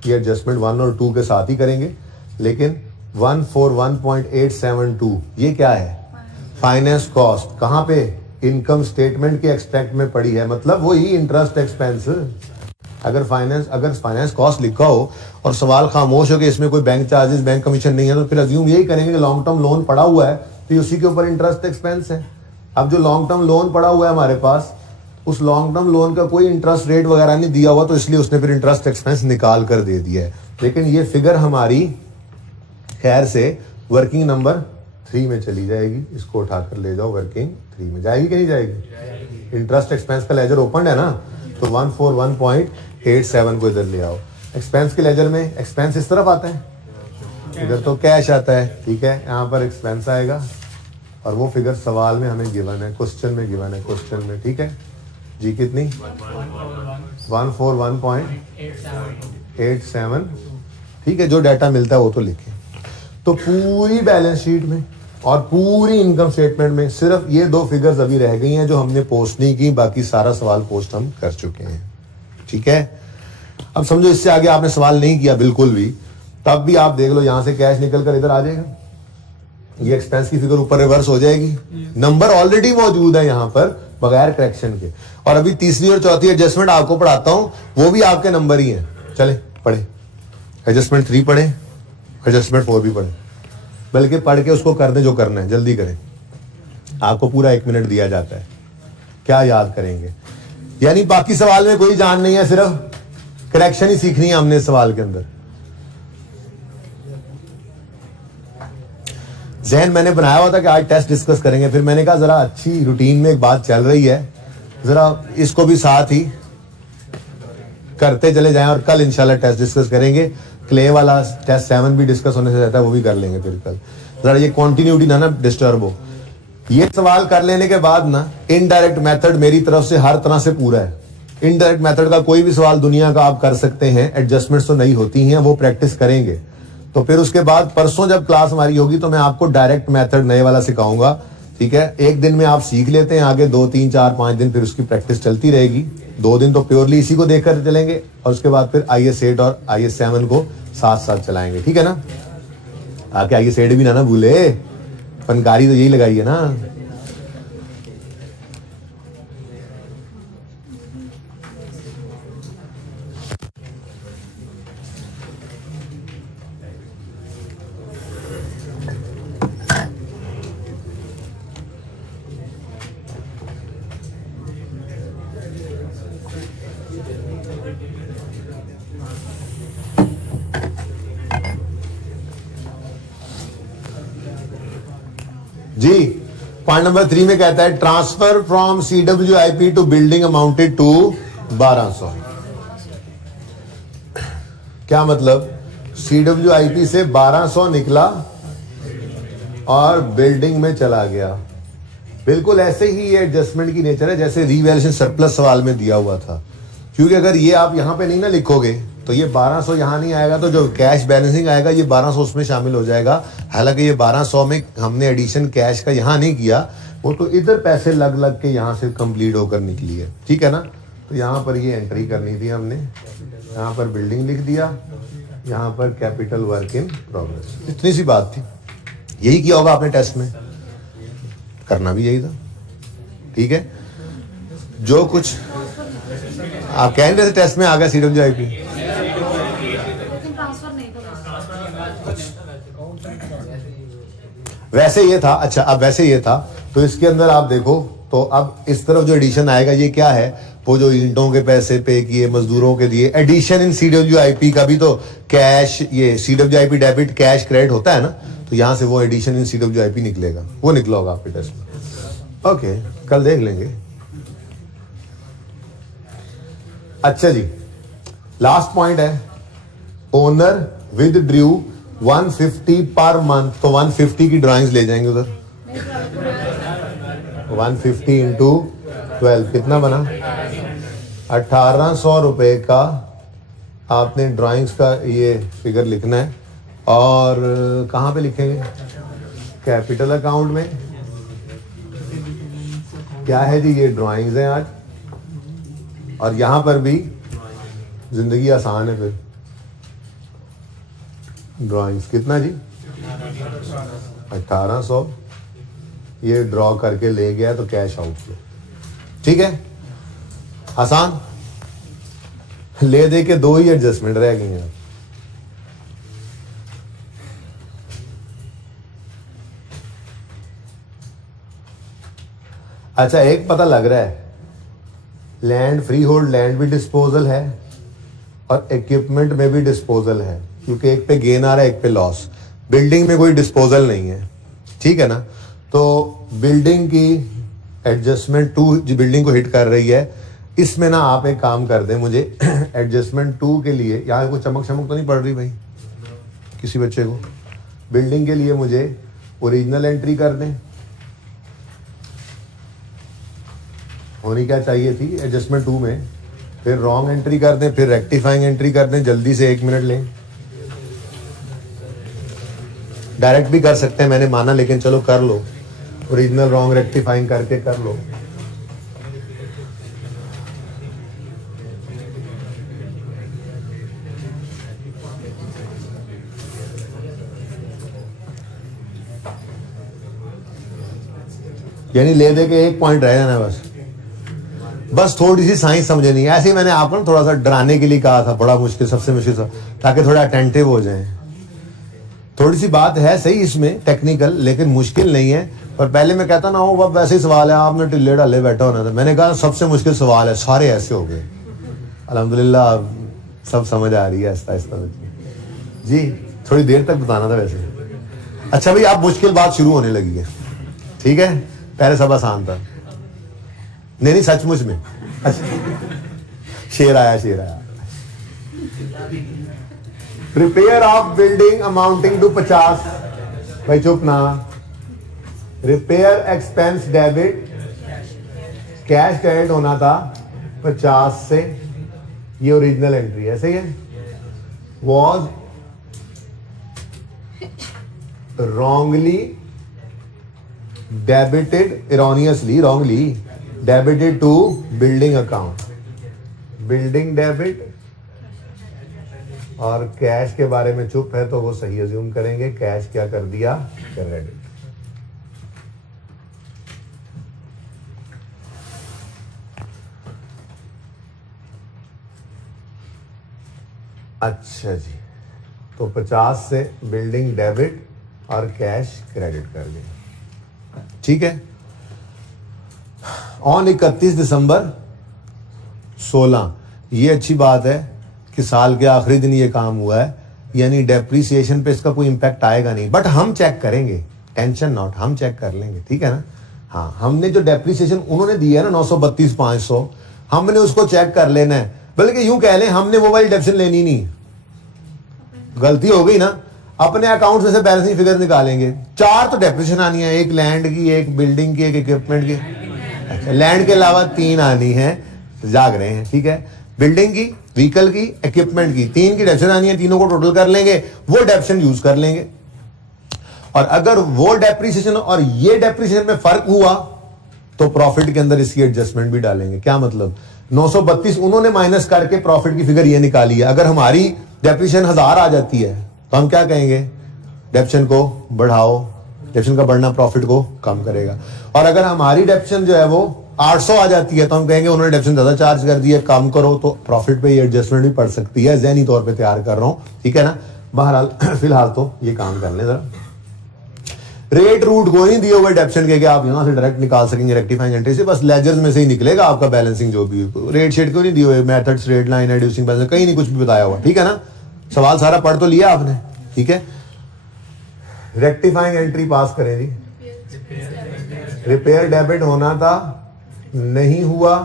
ये एडजस्टमेंट 1 और 2 के साथ ही करेंगे। लेकिन 141.872 ये क्या है? Finance cost. कहां पे? इनकम स्टेटमेंट के एक्सपेक्ट में पड़ी है, मतलब वही इंटरेस्ट एक्सपेंस। अगर फाइनेंस कॉस्ट लिखा हो और सवाल खामोश हो कि इसमें कोई बैंक चार्जेस, बैंक कमीशन नहीं है, तो फिर अज्यूम यही करेंगे कि लॉन्ग टर्म लोन पड़ा हुआ है तो उसी के ऊपर इंटरेस्ट एक्सपेंस है। अब जो लॉन्ग टर्म लोन पड़ा हुआ है हमारे पास, उस लॉन्ग टर्म लोन का कोई इंटरेस्ट रेट वगैरह नहीं दिया हुआ, तो इसलिए उसने फिर इंटरेस्ट एक्सपेंस निकाल कर दे दिया है। लेकिन ये फिगर हमारी खैर से वर्किंग नंबर 3 में चली जाएगी। इसको उठाकर ले जाओ, वर्किंग 3 में जाएगी कि नहीं जाएगी? इंटरेस्ट एक्सपेंस का लेजर ओपन है ना, तो 141.87 को इधर ले आओ। एक्सपेंस के लेजर में एक्सपेंस इस तरफ आता है, इधर तो कैश आता है, ठीक है, यहाँ पर एक्सपेंस आएगा और वो फिगर सवाल में हमें गिवन है, क्वेश्चन में गिवन है, क्वेश्चन में, ठीक है जी। कितनी? 141.87, ठीक है, जो डाटा मिलता है वो तो लिखें। तो पूरी बैलेंस शीट में और पूरी इनकम स्टेटमेंट में सिर्फ ये 2 फिगर्स अभी रह गई हैं जो हमने पोस्ट नहीं की, बाकी सारा सवाल पोस्ट हम कर चुके हैं, ठीक है। अब समझो इससे आगे आपने सवाल नहीं किया बिल्कुल भी, तब भी आप देख लो, यहां से कैश निकल कर इधर आ जाएगा, ये एक्सपेंस की फिगर ऊपर रिवर्स हो जाएगी, नंबर ऑलरेडी मौजूद है यहां पर बगैर करेक्शन के। और अभी तीसरी और चौथी एडजस्टमेंट आपको पढ़ाता हूं, वो भी आपके नंबर ही है। चले पढ़े, एडजस्टमेंट 3 पढ़े, एडजस्टमेंट 4 भी पढ़े, बल्कि पढ़ के उसको कर दे जो करना है, जल्दी करें। आपको पूरा 1 मिनट दिया जाता है, क्या याद करेंगे? यानी बाकी सवाल में कोई जान नहीं है, सिर्फ करेक्शन ही सीखनी है हमने सवाल के अंदर। जहन मैंने बनाया हुआ था कि आज टेस्ट डिस्कस करेंगे, फिर मैंने कहा जरा अच्छी रूटीन में एक बात चल रही है, जरा इसको भी साथ ही करते चले जाएं और कल इंशाल्लाह टेस्ट डिस्कस करेंगे। क्ले वाला टेस्ट 7 भी डिस्कस होने से रहता है, वो भी कर लेंगे फिर कल। जरा ये कंटिन्यूटी ना डिस्टर्ब हो। ये सवाल कर लेने के बाद ना इनडायरेक्ट मेथड मेरी तरफ से हर तरह से पूरा है। इनडायरेक्ट मेथड का कोई भी सवाल दुनिया का आप कर सकते हैं, एडजस्टमेंट्स तो नहीं होती हैं, वो प्रैक्टिस करेंगे। तो फिर उसके बाद परसों जब क्लास हमारी होगी तो मैं आपको डायरेक्ट मेथड नए वाला सिखाऊंगा, ठीक है। एक दिन में आप सीख लेते हैं, आगे 2, 3, 4, 5 दिन फिर उसकी प्रैक्टिस चलती रहेगी। 2 दिन तो प्योरली इसी को देखकर चलेंगे और उसके बाद फिर IS 8 और IS 7 को साथ साथ चलाएंगे, ठीक है ना। आके IS 8 भी ना भूले, फनकारी तो यही लगाई है ना। जी पॉइंट नंबर 3 में कहता है transfer from CWIP to building amounted to 1200। क्या मतलब? CWIP से 1200 निकला और बिल्डिंग में चला गया। बिल्कुल ऐसे ही ये एडजस्टमेंट की नेचर है जैसे रीवैल्यूएशन सरप्लस सवाल में दिया हुआ था, क्योंकि अगर ये आप यहाँ पे नहीं ना लिखोगे तो ये 1200 यहाँ नहीं आएगा, तो जो कैश बैलेंसिंग आएगा ये 1200 उसमें शामिल हो जाएगा। हालांकि ये 1200 में हमने एडिशन कैश का यहाँ नहीं किया, वो तो इधर पैसे लग लग के यहाँ से कंप्लीट होकर निकली है, ठीक है ना। तो यहाँ पर ये एंट्री करनी थी हमने, यहाँ पर बिल्डिंग लिख दिया, यहाँ पर कैपिटल वर्क इन प्रोग्रेस, इतनी सी बात थी। यही किया होगा आपने टेस्ट में, करना भी यही था, ठीक है। जो कुछ आप कह रहे थे टेस्ट में आ गया CWIP, वैसे ये था। अच्छा, अब वैसे ये था तो इसके अंदर आप देखो तो अब इस तरफ जो एडिशन आएगा ये क्या है, वो जो ईंटों के पैसे पे किए, मजदूरों के दिए, एडिशन इन CWIP का भी तो कैश, ये CWIP डेबिट कैश क्रेडिट होता है ना, तो यहां से वो एडिशन इन CWIP निकलेगा, वो निकला होगा आपके टेस्ट में। ओके, कल देख लेंगे। अच्छा जी, लास्ट पॉइंट है, owner with Drew 150 per month, तो 150 की ड्राइंग्स ले जाएंगे उधर। 150 इंटू 12 कितना बना, 1800 रुपए का आपने ड्राइंग्स का ये फिगर लिखना है। और कहाँ पे लिखेंगे, कैपिटल अकाउंट में। क्या है जी, ये ड्राइंग्स हैं आज, और यहां पर भी जिंदगी आसान है। फिर ड्राइंग्स कितना जी, 1800, ये ड्रॉ करके ले गया तो कैश आउटफ्लो, ठीक है, आसान। ले दे के दो ही एडजस्टमेंट रह गई हैं। अच्छा, एक पता लग रहा है, लैंड फ्री होल्ड लैंड भी डिस्पोजल है और इक्विपमेंट में भी डिस्पोजल है, क्योंकि एक पे गेन आ रहा है एक पे लॉस। बिल्डिंग में कोई डिस्पोजल नहीं है, ठीक है ना। तो बिल्डिंग की एडजस्टमेंट 2 जो बिल्डिंग को हिट कर रही है, इसमें ना आप एक काम कर दें, मुझे एडजस्टमेंट 2 के लिए, यहाँ कोई चमक चमक तो नहीं पड़ रही भाई किसी बच्चे को, बिल्डिंग के लिए मुझे ओरिजिनल एंट्री कर दें। होनी क्या चाहिए थी एडजस्टमेंट 2 में, फिर रॉन्ग एंट्री कर दें, फिर रेक्टिफाइंग एंट्री कर दें। जल्दी से 1 मिनट लें, डायरेक्ट भी कर सकते हैं, मैंने माना, लेकिन चलो कर लो, ओरिजिनल रॉन्ग रेक्टिफाइंग करके कर लो। यानी ले दे के 1 पॉइंट रह जाना बस थोड़ी सी साइंस समझे नहीं। ऐसे ही मैंने आपको ना थोड़ा सा डराने के लिए कहा था, बड़ा मुश्किल, सबसे मुश्किल था, ताकि थोड़ा अटेंटिव हो जाए। थोड़ी सी बात है सही इसमें टेक्निकल, लेकिन मुश्किल नहीं है। पर पहले मैं कहता ना हो वह वैसे ही सवाल है, आपने टिल्ले डाले बैठा होना था। मैंने कहा सबसे मुश्किल सवाल है, सारे ऐसे हो गए। अल्हम्दुलिल्लाह सब समझ आ रही है आहिस्ता आहिस्ता जी। थोड़ी देर तक बताना था वैसे। अच्छा भाई, आप मुश्किल बात शुरू होने लगी है, ठीक है, पहले सब आसान था। नहीं सचमुच में। अच्छा, शेर आया। Repair of building amounting to 50, भाई चुप ना। Repair expense debit, cash credit होना था 50 से, ये ओरिजिनल एंट्री है, सही है। Was wrongly debited, erroneously, wrongly debited to building account. Building debit और कैश के बारे में चुप है तो वो सही अज्यूम करेंगे। कैश क्या कर दिया, क्रेडिट। अच्छा जी, तो 50 से बिल्डिंग डेबिट और कैश क्रेडिट कर दिया, ठीक है। ऑन 31 दिसंबर 16, ये अच्छी बात है कि साल के आखिरी दिन ये काम हुआ है, यानी डेप्रिसिएशन पे इसका कोई इंपैक्ट आएगा नहीं, बट हम चेक करेंगे, टेंशन नॉट, हम चेक कर लेंगे, ठीक है ना। हाँ, हमने जो डेप्रिसिएशन उन्होंने दिया है ना 932,500, हमने उसको चेक कर लेना है। बल्कि यूं कह लें, हमने वो वाली डेप्रिसिएशन लेनी नहीं, गलती हो गई ना। अपने अकाउंट में से बैलेंसिंग फिगर निकालेंगे। 4 तो डेप्रिसिएशन आनी है, एक लैंड की, एक बिल्डिंग की, एक इक्विपमेंट की। अच्छा, लैंड के अलावा 3 आनी है, जाग रहे हैं, ठीक है। बिल्डिंग की, व्हीकल की, इक्विपमेंट की, 3 की डेप्रिसिएशन आनी है, तीनों को टोटल कर लेंगे, वो डेप्रिसिएशन यूज कर लेंगे। और अगर वो डेप्रिसिएशन और ये डेप्रिसिएशन में फर्क हुआ तो प्रॉफिट के अंदर इसकी एडजस्टमेंट भी डालेंगे। क्या मतलब, 932 उन्होंने माइनस करके प्रॉफिट की फिगर ये निकाली है। अगर हमारी डेप्रिसिएशन 1000 आ जाती है तो हम क्या कहेंगे, डेप्रिसिएशन को बढ़ाओ, डेप्रिसिएशन का बढ़ना प्रॉफिट को कम करेगा। और अगर हमारी डेप्रिसिएशन जो है वो 800 आ जाती है तो हम कहेंगे उन्होंने डेप्रिसिएशन ज्यादा चार्ज कर दी है, कम करो। तो प्रॉफिट पे ये एडजस्टमेंट भी पड़ सकती है, ज़हनी तौर पे तैयार कर रहा हूं, ठीक है ना। बहरहाल फिलहाल तो ये काम कर लें जरा। रेट रूट को नहीं दिए हुए डेप्रिसिएशन के कि आप यहां से डायरेक्ट निकाल सकेंगे रेक्टिफाइंग एंट्री से, बस लेजर्स में से ही निकलेगा आपका बैलेंसिंग जो भी। रेट शेट को नहीं दिए हुए, methods, rate line, reducing balance, कहीं नहीं कुछ भी बताया हुआ, ठीक है ना। सवाल सारा पढ़ तो लिया आपने, ठीक है। रेक्टिफाइंग एंट्री पास करें जी। रिपेयर डेबिट होना था, नहीं हुआ,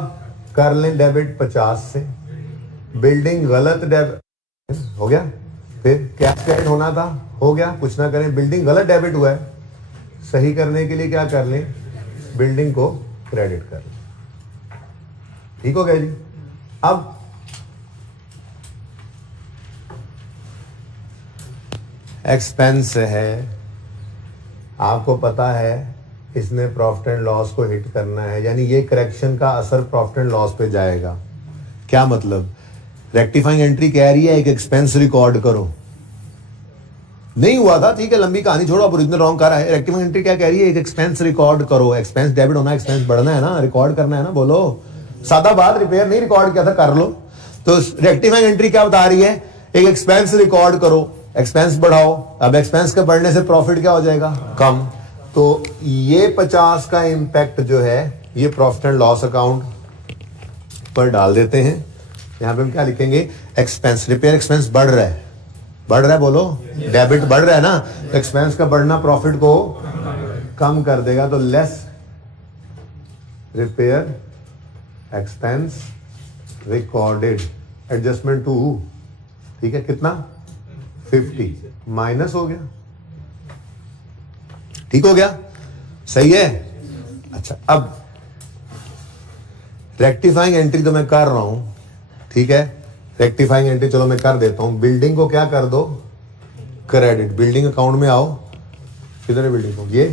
कर लें डेबिट 50 से। बिल्डिंग गलत डेबिट हो गया, फिर कैश क्रेडिट होना था, हो गया, कुछ ना करें। बिल्डिंग गलत डेबिट हुआ है, सही करने के लिए क्या कर लें, बिल्डिंग को क्रेडिट कर लें, ठीक हो गया जी। अब एक्सपेंस है, आपको पता है इसने प्रॉफिट एंड लॉस को हिट करना है, यानी ये करेक्शन का असर प्रॉफिट एंड लॉस पे जाएगा। क्या मतलब, रेक्टिफाइंग एंट्री कह रही है एक एक्सपेंस रिकॉर्ड करो, नहीं हुआ था, ठीक है, लंबी कहानी छोड़ो, अब ओरिजिनल रॉन्ग कर रहा है। रेक्टिफाइंग एंट्री क्या कह रही है, एक एक्सपेंस रिकॉर्ड करो। एक्सपेंस डेबिट होना, एक्सपेंस बढ़ना है ना, रिकॉर्ड करना है ना, बोलो। सादा बात, रिपेयर नहीं रिकॉर्ड किया था, कर लो। तो रेक्टिफाइंग एंट्री क्या बता रही है, एक एक्सपेंस रिकॉर्ड करो, एक्सपेंस बढ़ाओ। अब एक्सपेंस के बढ़ने से प्रॉफिट क्या हो जाएगा, कम। तो ये 50 का इंपैक्ट जो है ये प्रॉफिट एंड लॉस अकाउंट पर डाल देते हैं। यहां पे हम क्या लिखेंगे, एक्सपेंस, रिपेयर एक्सपेंस बढ़ रहा है, बढ़ रहा है, बोलो, डेबिट बढ़ रहा है ना, तो एक्सपेंस का बढ़ना प्रॉफिट को कम कर देगा। तो less repair expense recorded, adjustment to, ठीक है, कितना 50 माइनस हो गया, ठीक हो गया, सही है। अच्छा, अब रेक्टिफाइंग एंट्री तो मैं कर रहा हूं, ठीक है, रेक्टिफाइंग एंट्री चलो मैं कर देता हूं। बिल्डिंग को क्या कर दो, क्रेडिट। बिल्डिंग अकाउंट में आओ, किधर है बिल्डिंग को, ये,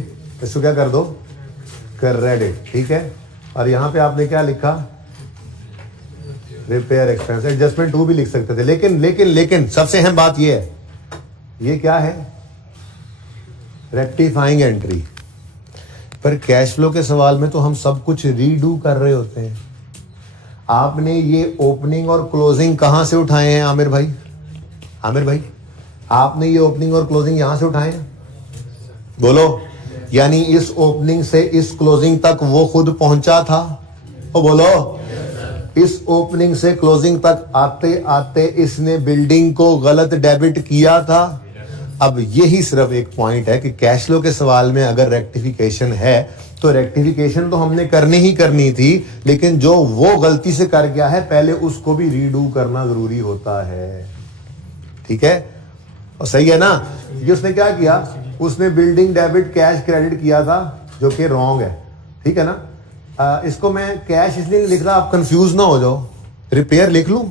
इसको क्या कर दो, क्रेडिट, ठीक है। और यहां पे आपने क्या लिखा, रिपेयर एक्सपेंस, एडजस्टमेंट टू भी लिख सकते थे, लेकिन लेकिन लेकिन सबसे अहम बात ये है, ये क्या है, रेक्टिफाइंग एंट्री। पर कैश फ्लो के सवाल में तो हम सब कुछ रीडू कर रहे होते हैं। आपने ये ओपनिंग और क्लोजिंग कहां से उठाए हैं आमिर भाई, आमिर भाई आपने ये ओपनिंग और क्लोजिंग यहां से उठाए हैं, बोलो। यानी इस ओपनिंग से इस क्लोजिंग तक वो खुद पहुंचा था, ओ बोलो। इस ओपनिंग से क्लोजिंग तक आते आते इसने बिल्डिंग को गलत डेबिट किया था। अब यही सिर्फ एक पॉइंट है कि कैश फ्लो के सवाल में अगर रेक्टिफिकेशन है तो रेक्टिफिकेशन तो हमने करनी ही करनी थी, लेकिन जो वो गलती से कर गया है पहले उसको भी रीडू करना जरूरी होता है, ठीक है। और सही है ना, ये उसने क्या किया, उसने बिल्डिंग डेबिट कैश क्रेडिट किया था, जो कि रॉन्ग है, ठीक है ना। इसको मैं कैश इसलिए नहीं लिख रहा, आप कंफ्यूज ना हो जाओ, रिपेयर लिख लूं,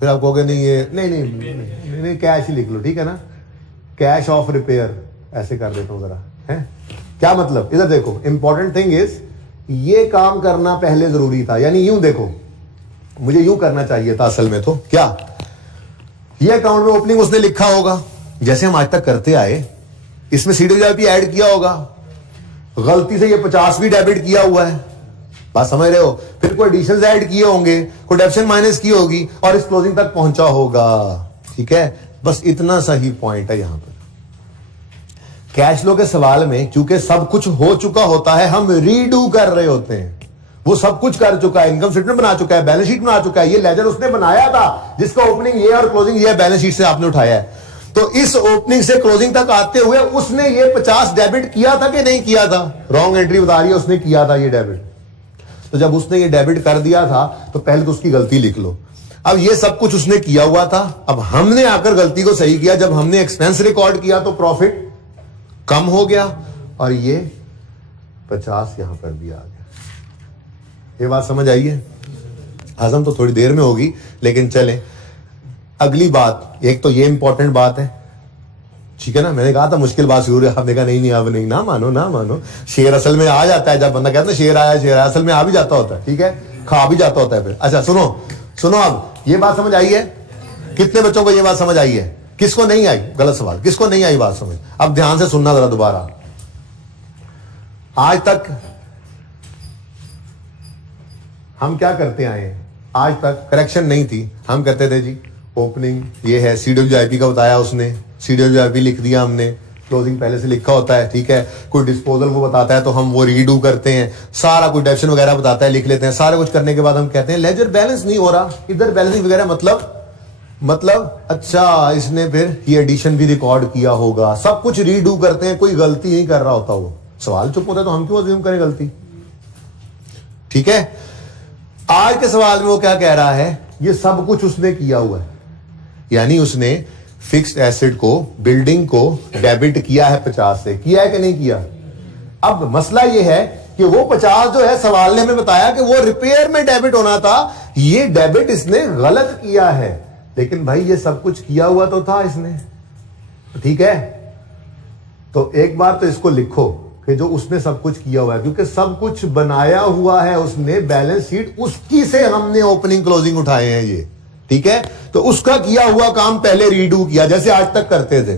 फिर आप कहोगे नहीं ये नहीं कैश ही लिख लो, ठीक है ना। कैश ऑफ रिपेयर ऐसे कर देता हूं जरा, है क्या मतलब, इधर देखो, इंपॉर्टेंट थिंग इज ये काम करना पहले जरूरी था। यानी यूं देखो, मुझे यूं करना चाहिए था असल में, तो क्या ये अकाउंट में ओपनिंग उसने लिखा होगा जैसे हम आज तक करते आए, इसमें सीडीआईपी ऐड किया होगा, गलती से ये 50 भी डेबिट किया हुआ है, बात समझ रहे हो, फिर कोई एडिशंस ऐड किए होंगे, कोई डेप्शन माइनस की होगी और इस क्लोजिंग तक पहुंचा होगा, ठीक है। बस इतना सा ही पॉइंट है यहां पर। कैश फ्लो के सवाल में चूंकि सब कुछ हो चुका होता है, हम रीडू कर रहे होते हैं। वो सब कुछ कर चुका है, इनकम स्टेटमेंट बना चुका है, बैलेंस शीट बना चुका है, ये लेजर उसने बनाया था जिसका ओपनिंग ये और क्लोजिंग ये बैलेंस शीट से आपने उठाया है। तो इस ओपनिंग से क्लोजिंग तक आते हुए उसने ये 50 डेबिट किया था कि नहीं किया था, रॉन्ग एंट्री बता रही है, उसने किया था ये डेबिट। तो जब उसने ये डेबिट कर दिया था तो पहले तो उसकी गलती लिख लो। अब ये सब कुछ उसने किया हुआ था, अब हमने आकर गलती को सही किया। जब हमने एक्सपेंस रिकॉर्ड किया तो प्रॉफिट कम हो गया और ये 50 यहां पर भी आ गया। ये बात समझ आई है? हजम तो थोड़ी देर में होगी, लेकिन चलें अगली बात। एक तो ये इंपॉर्टेंट बात है, ठीक है ना। मैंने कहा था मुश्किल बात शुरू है, आपने कहा नहीं अब नहीं, ना मानो। शेर असल में आ जाता है, जब बंदा कहता है शेर आया, असल में आ भी जाता होता है, ठीक है, खा भी जाता होता है फिर। अच्छा सुनो अब ये बात समझ आई है? कितने बच्चों को ये बात समझ आई है? किसको नहीं आई? गलत सवाल, किसको नहीं आई बात समझ? अब ध्यान से सुनना जरा दोबारा। आज तक हम क्या करते आए हैं? आज तक करेक्शन नहीं थी, हम कहते थे जी ओपनिंग ये है, CWIP का बताया उसने, CWIP लिख दिया हमने, क्लोजिंग पहले से लिखा होता है, ठीक है। कोई डिस्पोजल वो बताता है तो हम वो रीडू करते हैं, सारा कोई डेप्शन वगैरह बताता है, लिख लेते हैं। सारा कुछ करने के बाद हम कहते हैं लेजर बैलेंस नहीं हो रहा, इधर बैलेंसिंग वगैरह मतलब अच्छा इसने फिर ये एडिशन भी रिकॉर्ड किया होगा, सब कुछ रीडू करते हैं, कोई गलती नहीं कर रहा होता। वो सवाल चुप होता है तो हम क्यों अज्यूम करें गलती, ठीक है। आज के सवाल में वो क्या कह रहा है? ये सब कुछ उसने किया हुआ है, यानी उसने फिक्स्ड एसेट को, बिल्डिंग को डेबिट किया है 50 से, किया है कि नहीं किया? अब मसला ये है कि वो 50 जो है, सवाल ने हमें बताया कि वो रिपेयर में डेबिट होना था, ये डेबिट इसने गलत किया है। लेकिन भाई ये सब कुछ किया हुआ तो था इसने, ठीक है। तो एक बार तो इसको लिखो कि जो उसने सब कुछ किया हुआ है, क्योंकि सब कुछ बनाया हुआ है उसने, बैलेंस शीट उसकी से हमने ओपनिंग क्लोजिंग उठाए हैं ये, ठीक है। तो उसका किया हुआ काम पहले रीडू किया जैसे आज तक करते थे,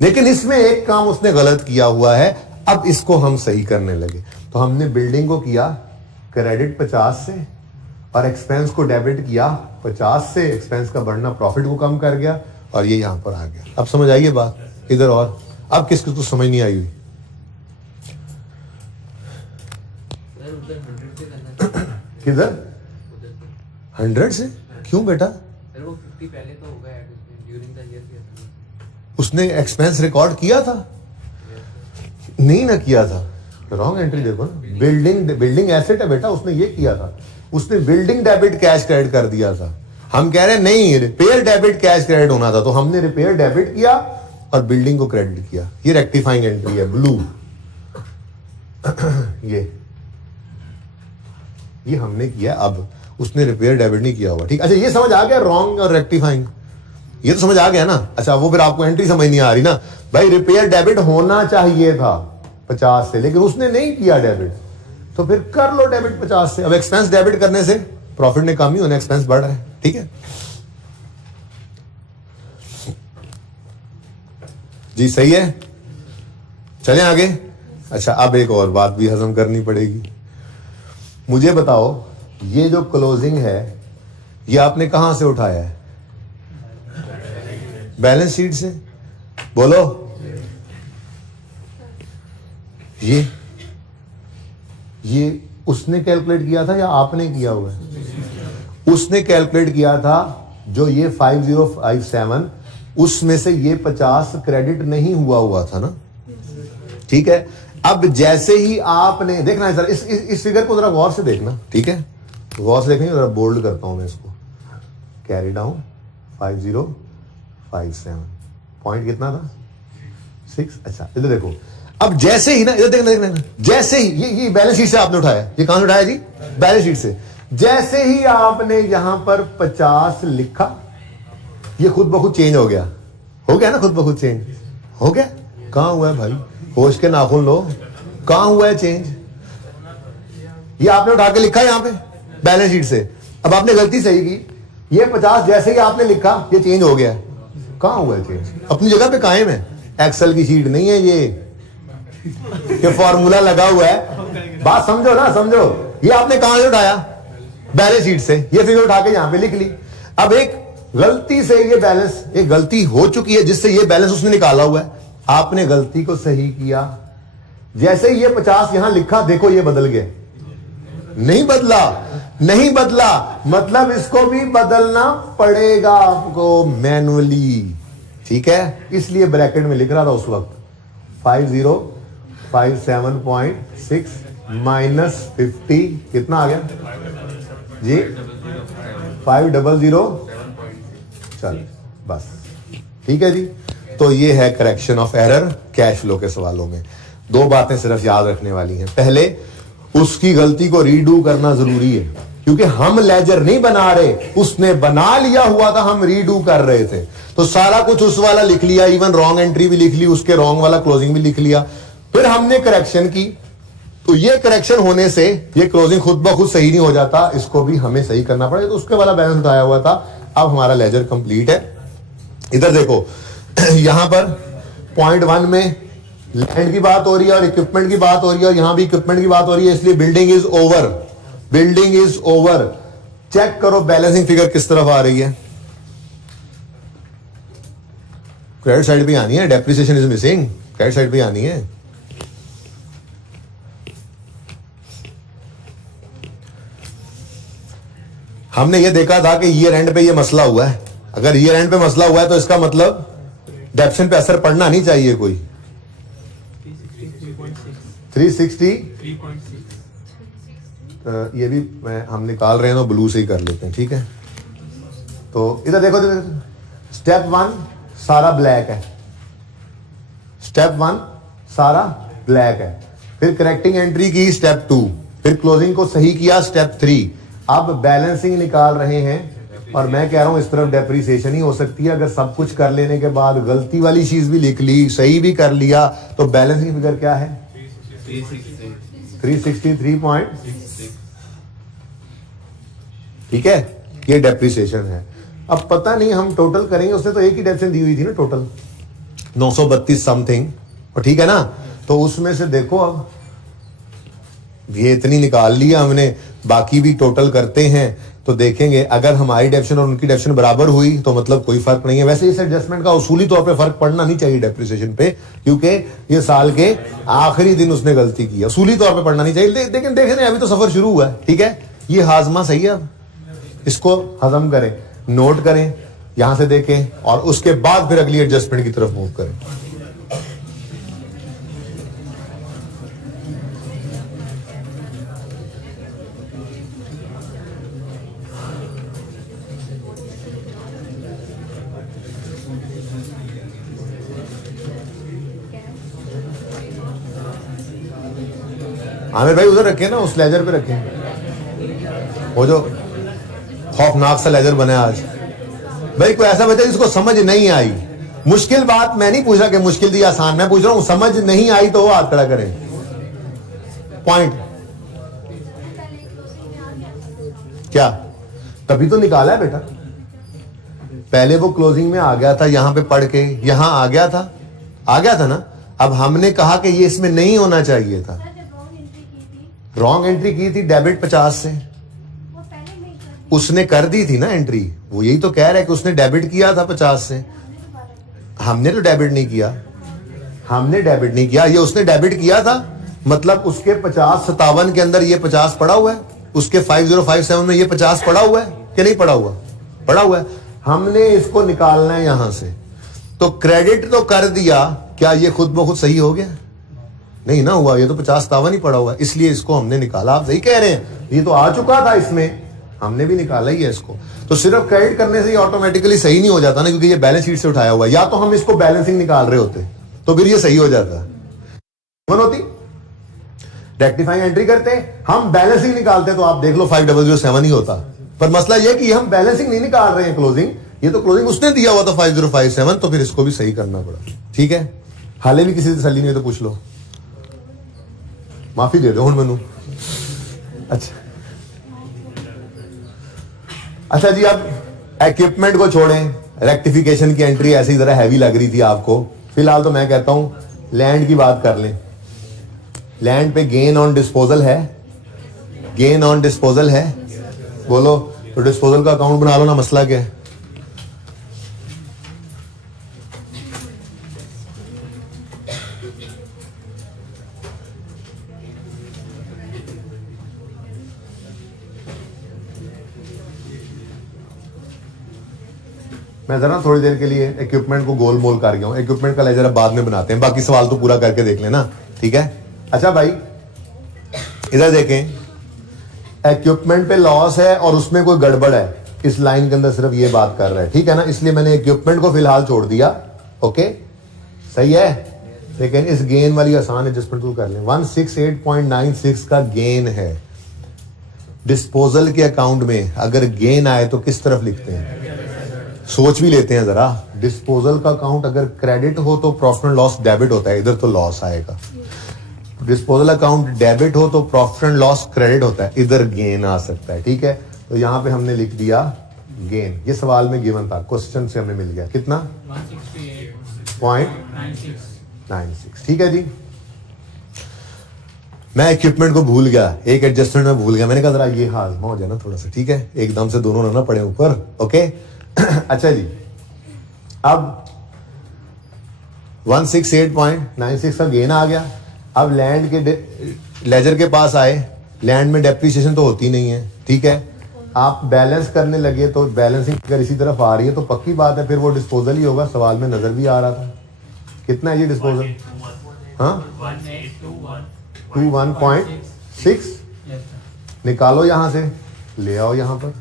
लेकिन इसमें एक काम उसने गलत किया हुआ है, अब इसको हम सही करने लगे। तो हमने बिल्डिंग को किया क्रेडिट 50 से और एक्सपेंस को डेबिट किया 50 से, एक्सपेंस का बढ़ना प्रॉफिट को कम कर गया और ये यहां पर आ गया। अब समझ आइए बात इधर। और अब किसको तो समझ नहीं आई हुई? किधर 100 से? क्यों बेटा? वो 50 पहले तो होगा ऐड ड्यूरिंग द ईयर किया। उसने एक्सपेंस रिकॉर्ड किया था? नहीं ना किया था, रॉन्ग एंट्री देखो ना। बिल्डिंग एसेट है बेटा, उसने ये किया था, उसने बिल्डिंग डेबिट कैश क्रेडिट कर दिया था। हम कह रहे हैं नहीं, रिपेयर डेबिट कैश क्रेडिट होना था, तो हमने रिपेयर डेबिट किया और बिल्डिंग को क्रेडिट किया। ये रेक्टिफाइंग एंट्री है ब्लू। ये हमने किया, अब उसने रिपेयर डेबिट नहीं किया हुआ, ठीक। अच्छा ये समझ आ गया रॉन्ग और रेक्टिफाइंग, ये तो समझ आ गया ना। अच्छा वो फिर आपको एंट्री समझ नहीं आ रही ना भाई, रिपेयर डेबिट होना चाहिए था 50 से, लेकिन उसने नहीं किया डेबिट, तो फिर कर लो डेबिट 50 से। अब एक्सपेंस डेबिट करने से प्रॉफिट ने कम ही होना, एक्सपेंस बढ़ रहा है, ठीक है जी, सही है। चलें आगे। अच्छा अब एक और बात भी हजम करनी पड़ेगी। मुझे बताओ ये जो क्लोजिंग है ये आपने कहां से उठाया है? बैलेंस शीट से, बोलो। ये उसने कैलकुलेट किया था या आपने किया हुआ है? उसने कैलकुलेट किया था। जो ये 5057 उसमें से ये 50 क्रेडिट नहीं हुआ था ना, ठीक है। अब जैसे ही आपने देखना है सर, इस फिगर को जरा गौर से देखना, ठीक है, गौर से देखेंगे। जरा बोल्ड करता हूं मैं इसको, कैरी डाउन 5057, पॉइंट कितना था 6। अच्छा इधर देखो, अब जैसे ही ना, इधर देखना, जैसे ही ये बैलेंस शीट से आपने उठाया, ये कहां से उठाया जी? बैलेंस शीट से। जैसे ही आपने यहां पर 50 लिखा, ये खुद ब खुद चेंज हो गया ना, खुद ब खुद चेंज हो गया। कहां हुआ है भाई? होश के नाखून लो, कहां हुआ है चेंज? ये आपने उठा के लिखा यहां पे बैलेंस शीट से। अब आपने गलती सही की, ये 50 जैसे ही आपने लिखा ये चेंज हो गया। कहां हुआ है चेंज? अपनी जगह पे कायम है। एक्सेल की शीट नहीं है ये फॉर्मूला लगा हुआ है। बात समझो ना, समझो। ये आपने कहां से उठाया? बैलेंस शीट से। ये फिगर उठा के यहां पे लिख ली। अब एक गलती से ये बैलेंस, एक गलती हो चुकी है जिससे ये बैलेंस उसने निकाला हुआ है। आपने गलती को सही किया। जैसे ही ये 50 यहां लिखा, देखो ये बदल गया। नहीं बदला, मतलब इसको भी बदलना पड़ेगा आपको मैनुअली, ठीक है। इसलिए ब्रैकेट में लिख रहा था उस वक्त 5057.6 -50 कितना आ गया जी? 500 चल बस ठीक है जी। तो ये है correction of error cash flow के सवालों में। दो बातें सिर्फ याद रखने वाली हैं। पहले, उसकी गलती को रीडू करना जरूरी है, क्योंकि हम लेजर नहीं बना रहे, उसने बना लिया हुआ था, हम रीडू कर रहे थे। तो सारा कुछ उस वाला लिख लिया, इवन रॉन्ग एंट्री भी लिख ली, उसके रॉन्ग वाला क्लोजिंग भी लिख लिया, फिर हमने करेक्शन की। तो ये करेक्शन होने से ये क्लोजिंग खुद ब खुद सही नहीं हो जाता, इसको भी हमें सही करना पड़ेगा। तो उसके वाला बैलेंस उठाया हुआ था, अब हमारा लेजर कंप्लीट है। इधर देखो, यहां पर पॉइंट 1 में लैंड की बात हो रही है और इक्विपमेंट की बात हो रही है, और यहां भी इक्विपमेंट की बात हो रही है, इसलिए building is over, building is over. Check करो बैलेंसिंग फिगर किस तरफ आ रही है। क्रेडिट साइड भी आनी है, depreciation is missing, credit side भी आनी है। हमने ये देखा था कि ईयर एंड पे ये मसला हुआ है। अगर ईयर एंड पे मसला हुआ है तो इसका मतलब डेप्शन पे असर पड़ना नहीं चाहिए कोई। 360 ये भी हम निकाल रहे हैं तो ब्लू से ही कर लेते हैं, ठीक है। तो इधर देखो, स्टेप 1 सारा ब्लैक है, स्टेप 1 सारा ब्लैक है। फिर करेक्टिंग एंट्री की स्टेप 2, फिर क्लोजिंग को सही किया स्टेप 3। अब बैलेंसिंग निकाल रहे हैं, और मैं कह रहा हूं इस तरफ डेप्रिसिएशन ही हो सकती है। अगर सब कुछ कर लेने के बाद गलती वाली चीज भी लिख ली, सही भी कर लिया, तो बैलेंसिंग फिगर क्या है? 363.6। ठीक है, ये डेप्रिसिएशन है। अब पता नहीं हम टोटल करेंगे, उसने तो एक ही डेप्रिसिएशन दी हुई थी ना, टोटल 932 समथिंग, और ठीक है ना। तो उसमें से देखो, अब ये इतनी निकाल लिया हमने, बाकी भी टोटल करते हैं तो देखेंगे अगर हमारी डेप्रिसिएशन और उनकी डेप्रिसिएशन बराबर हुई तो मतलब कोई फर्क नहीं है। वैसे इस एडजस्टमेंट का उसूली तौर पे फर्क पड़ना नहीं चाहिए डेप्रिसिएशन पे, क्योंकि ये साल के आखिरी दिन उसने गलती की है, उसूली तौर पे पड़ना नहीं चाहिए। लेकिन देखें, अभी तो सफर शुरू हुआ है, ठीक है। ये हाजमा सही है, अब इसको हजम करें, नोट करें, यहां से देखें, और उसके बाद फिर अगली एडजस्टमेंट की तरफ मूव करें। आमिर भाई उधर रखे ना, उस लेजर पे रखे, वो जो खौफनाक सा लेजर बना है आज। भाई कोई ऐसा बच्चा जिसको समझ नहीं आई, मुश्किल बात मैं नहीं पूछ रहा कि मुश्किल थी आसान, मैं पूछ रहा हूं समझ नहीं आई तो वो हाथ खड़ा करें। पॉइंट क्या? तभी तो निकाला है बेटा, पहले वो क्लोजिंग में आ गया था, यहां पे पढ़ के यहां आ गया था ना। अब हमने कहा कि ये इसमें नहीं होना चाहिए था। रॉन्ग एंट्री की थी डेबिट 50 से, उसने कर दी थी ना एंट्री, वो यही तो कह रहा है कि उसने डेबिट किया था 50 से। हमने तो डेबिट नहीं किया, ये उसने डेबिट किया था, मतलब उसके 50-57 के अंदर ये 50 पड़ा हुआ है, उसके 5057 में ये 50 पड़ा हुआ है कि नहीं पड़ा हुआ? पड़ा हुआ है। हमने इसको निकालना है यहां से, तो क्रेडिट तो कर दिया, क्या ये खुद ब खुद सही हो गया? नहीं ना हुआ, ये तो 50-57 ही पड़ा हुआ है, इसलिए इसको हमने निकाला। आप सही कह रहे हैं, ये तो आ चुका था इसमें, हमने भी निकाला ही है इसको। तो सिर्फ क्रेडिट करने से ये ऑटोमेटिकली सही नहीं हो जाता ना, क्योंकि ये बैलेंस शीट से उठाया हुआ है। या तो हम इसको बैलेंसिंग निकाल रहे होते तो फिर ये सही हो जाता, होती रेक्टिफाइंग एंट्री करते, हम बैलेंसिंग निकालते तो आप देख लो 5007 ही होता। पर मसला यह कि हम बैलेंसिंग नहीं निकाल रहे हैं क्लोजिंग, ये तो क्लोजिंग उसने दिया हुआ था 5057, तो फिर इसको भी सही करना पड़ा। ठीक है, हाले भी किसी से तसल्ली नहीं तो पूछ लो, माफी दे दो हूं मैनू। अच्छा जी, अब इक्विपमेंट को छोड़ें, रेक्टिफिकेशन की एंट्री ऐसी जरा हैवी लग रही थी आपको, फिलहाल तो मैं कहता हूं लैंड की बात कर लें। लैंड पे गेन ऑन डिस्पोजल है, बोलो तो डिस्पोजल का अकाउंट बना लो ना, मसला क्या है? मैं जरा थोड़ी देर के लिए इक्विपमेंट को गोल मोल कर गया हूं, इक्विपमेंट का लेजर अब बाद में बनाते हैं, बाकी सवाल तो पूरा करके देख लेना, ठीक है। अच्छा भाई इधर देखें, इक्विपमेंट पे लॉस है और उसमें कोई गड़बड़ है, इस लाइन के अंदर सिर्फ ये बात कर रहा है, ठीक है ना। इसलिए मैंने इक्विपमेंट को फिलहाल छोड़ दिया, ओके सही है। लेकिन इस गेन वाली आसान एडजस्टमेंट तो कर लें। 168.96 का गेन है। डिस्पोजल के अकाउंट में अगर गेन आए तो किस तरफ लिखते हैं, सोच भी लेते हैं जरा। डिस्पोजल का अकाउंट अगर क्रेडिट हो तो प्रॉफिट एंड लॉस डेबिट होता है, इधर तो लॉस आएगा। डिस्पोजल अकाउंट डेबिट हो तो प्रॉफिट एंड लॉस क्रेडिट होता है, इधर गेन आ सकता है, ठीक है। तो यहां पे हमने लिख दिया गेन। ये सवाल में गिवन था, क्वेश्चन से हमें मिल गया कितना 168.96, ठीक है जी। मैं इक्विपमेंट को भूल गया, एक एडजस्टमेंट में भूल गया। मैंने कहा जरा ये हाजमा हो जाए ना थोड़ा सा, ठीक है, एकदम से दोनों ना पड़े ऊपर, ओके। अच्छा जी, अब 168.96 का गेन आ गया। अब लैंड के लेजर के पास आए, लैंड में डेप्रिसिएशन तो होती नहीं है, ठीक है। आप बैलेंस करने लगे तो बैलेंसिंग अगर इसी तरफ आ रही है तो पक्की बात है फिर वो डिस्पोजल ही होगा। सवाल में नजर भी आ रहा था। कितना है ये डिस्पोजल? हाँ 21.6 निकालो यहां से, ले आओ यहां पर।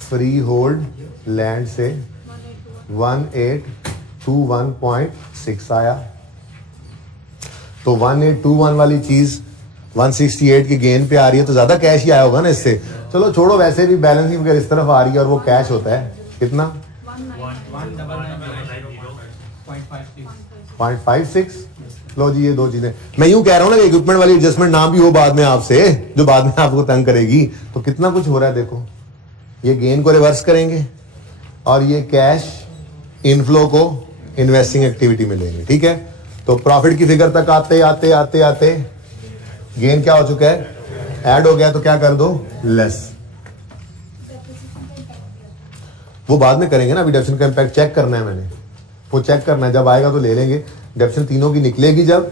फ्री होल्ड लैंड से 1821.6 आया। तो 1821 वाली चीज 168 की गेन पे आ रही है तो ज्यादा कैश ही आया होगा ना इससे। चलो छोड़ो, वैसे भी बैलेंसिंग अगर इस तरफ आ रही है और वो कैश होता है कितना 0.56। लो जी, ये दो चीजें मैं यूं कह रहा हूं ना, इक्विपमेंट वाली एडजस्टमेंट ना भी हो बाद में आपसे, जो बाद में आपको तंग करेगी। तो कितना कुछ हो रहा है देखो, ये गेन को रिवर्स करेंगे और ये कैश इनफ्लो को इन्वेस्टिंग एक्टिविटी में लेंगे, ठीक है। तो प्रॉफिट की फिगर तक आते आते आते आते गेन क्या हो चुका है, ऐड हो गया। तो क्या कर दो, लेस। वो बाद में करेंगे ना, अभी डेप्शन का इम्पैक्ट चेक करना है मैंने, वो चेक करना है, जब आएगा तो ले लेंगे। डेप्शन तीनों की निकलेगी जब,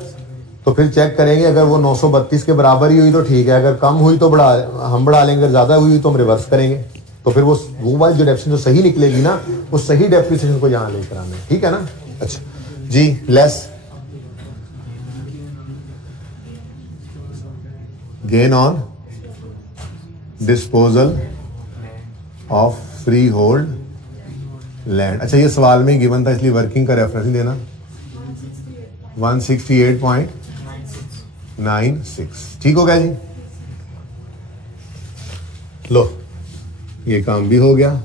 तो फिर चेक करेंगे। अगर वो 932 के बराबर ही हुई तो ठीक है, अगर कम हुई तो हम बढ़ा लेंगे, अगर ज्यादा हुई तो हम रिवर्स करेंगे। तो फिर वो वाली जो डेप्शन जो सही निकलेगी ना, वो सही डेप्रिसिएशन को यहां लेकर आना है, ठीक है ना। अच्छा जी, less gain on disposal of freehold land. अच्छा, ये सवाल में ही गिवन था इसलिए वर्किंग का रेफरेंस ही देना। 168.96, ठीक हो गया जी। लो, ये काम भी हो गया।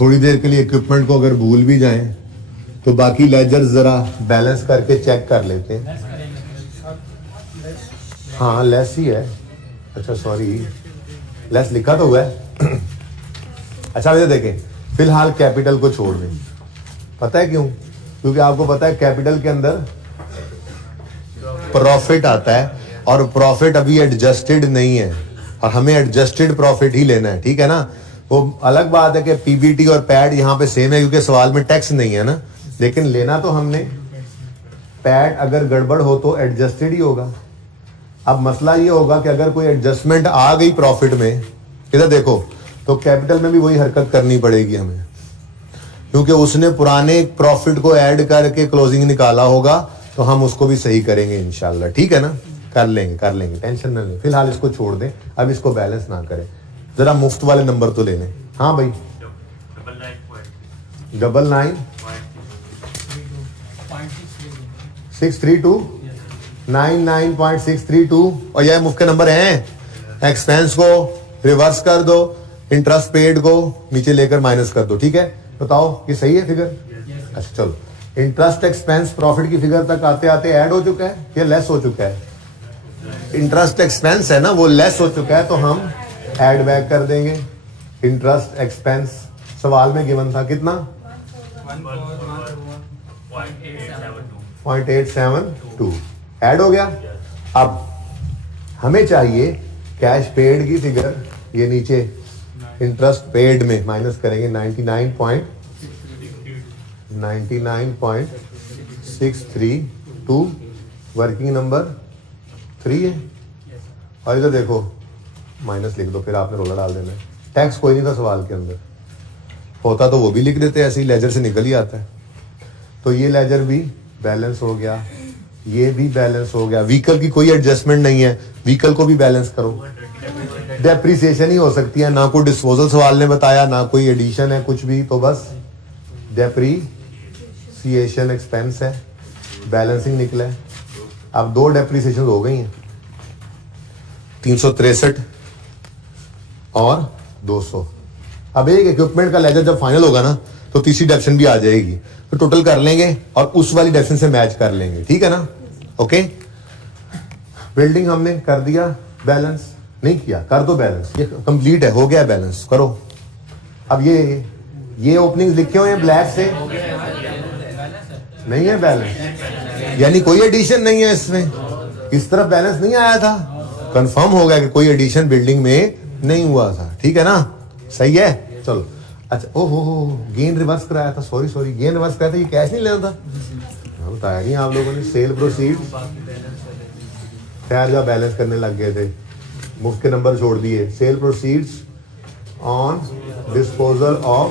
थोड़ी देर के लिए इक्विपमेंट को अगर भूल भी जाएं तो बाकी लेजर जरा बैलेंस करके चेक कर लेते हैं। हाँ लेस ही है, अच्छा सॉरी, लेस लिखा तो हुआ है। अच्छा भैया देखें, फिलहाल कैपिटल को छोड़ दें। पता है क्यों? क्योंकि आपको पता है कैपिटल के अंदर प्रॉफिट आता है और प्रॉफिट अभी एडजस्टेड नहीं है और हमें एडजस्टेड प्रॉफिट ही लेना है, ठीक है ना। वो अलग बात है कि पीबीटी और पैड यहाँ पे सेम है क्योंकि सवाल में टैक्स नहीं है ना, लेकिन लेना तो हमने पैड अगर गड़बड़ हो तो एडजस्टेड ही होगा। अब मसला ये होगा कि अगर कोई एडजस्टमेंट आ गई प्रॉफिट में, इधर देखो, तो कैपिटल में भी वही हरकत करनी पड़ेगी हमें, क्योंकि उसने पुराने प्रॉफिट को ऐड करके क्लोजिंग निकाला होगा, तो हम उसको भी सही करेंगे इंशाल्लाह, ठीक है ना। कर लेंगे, टेंशन ना लें। फिलहाल इसको छोड़ दें, अब इसको बैलेंस ना करें, जरा मुफ्त वाले नंबर तो ले लें। हाँ भाई, 99.632 और यह मुफ्त के नंबर हैं। एक्सपेंस को रिवर्स कर दो, इंटरेस्ट पेड को नीचे लेकर माइनस कर दो, ठीक है। बताओ ये सही है फिगर? अच्छा चलो, इंटरेस्ट एक्सपेंस प्रॉफिट की फिगर तक आते आते ऐड हो चुका है या लेस हो चुका है? इंटरेस्ट एक्सपेंस है ना, वो लेस हो चुका है, तो हम ऐड बैक कर देंगे। इंटरेस्ट एक्सपेंस सवाल में गिवन था कितना, 0.872 ऐड हो गया। अब हमें चाहिए कैश पेड की फिगर, ये नीचे इंटरेस्ट पेड में माइनस करेंगे 99.632, वर्किंग नंबर 3 है। और इधर देखो माइनस लिख दो, फिर आपने रोला डाल देना है। टैक्स कोई नहीं था सवाल के अंदर, होता तो वो भी लिख देते, ऐसे ही लेजर से निकल ही आता है। तो ये लेजर भी बैलेंस हो गया, ये भी बैलेंस हो गया। व्हीकल की कोई एडजस्टमेंट नहीं है, व्हीकल को भी बैलेंस करो। डेप्रिसिएशन ही हो सकती है, ना कोई डिस्पोजल सवाल ने बताया, ना कोई एडिशन है, कुछ भी, तो बस डेप्रिसिएशन एक्सपेंस है, बैलेंसिंग निकला है। अब दो डेप्रिसिएशन हो गई हैं, 363 और 200। अब एक इक्विपमेंट का लेजर जब फाइनल होगा ना तो तीसरी डेफिनेशन भी आ जाएगी, तो टोटल कर लेंगे और उस वाली डेफिनेशन से मैच कर लेंगे, ठीक है ना। ओके, बिल्डिंग हमने कर दिया, बैलेंस नहीं किया, कर दो बैलेंस, ये कंप्लीट है, हो गया बैलेंस, करो। अब ये ओपनिंग्स लिखे हुए हैं ब्लैक से, नहीं है बैलेंस, यानी कोई एडिशन नहीं है इसमें, इस तरफ बैलेंस नहीं आया था, कंफर्म हो गया कि कोई एडिशन बिल्डिंग में नहीं हुआ था, ठीक है ना, सही है। चलो अच्छा, ओहो गेन रिवर्स कराया था, सॉरी गेन रिवर्स कराया था, ये कैश नहीं लेना था, बताया नहीं आप लोगों ने। सेल प्रोसीड, खैर जब बैलेंस करने लग गए थे, मुफ्त के नंबर छोड़ दिए। Sale proceeds on disposal of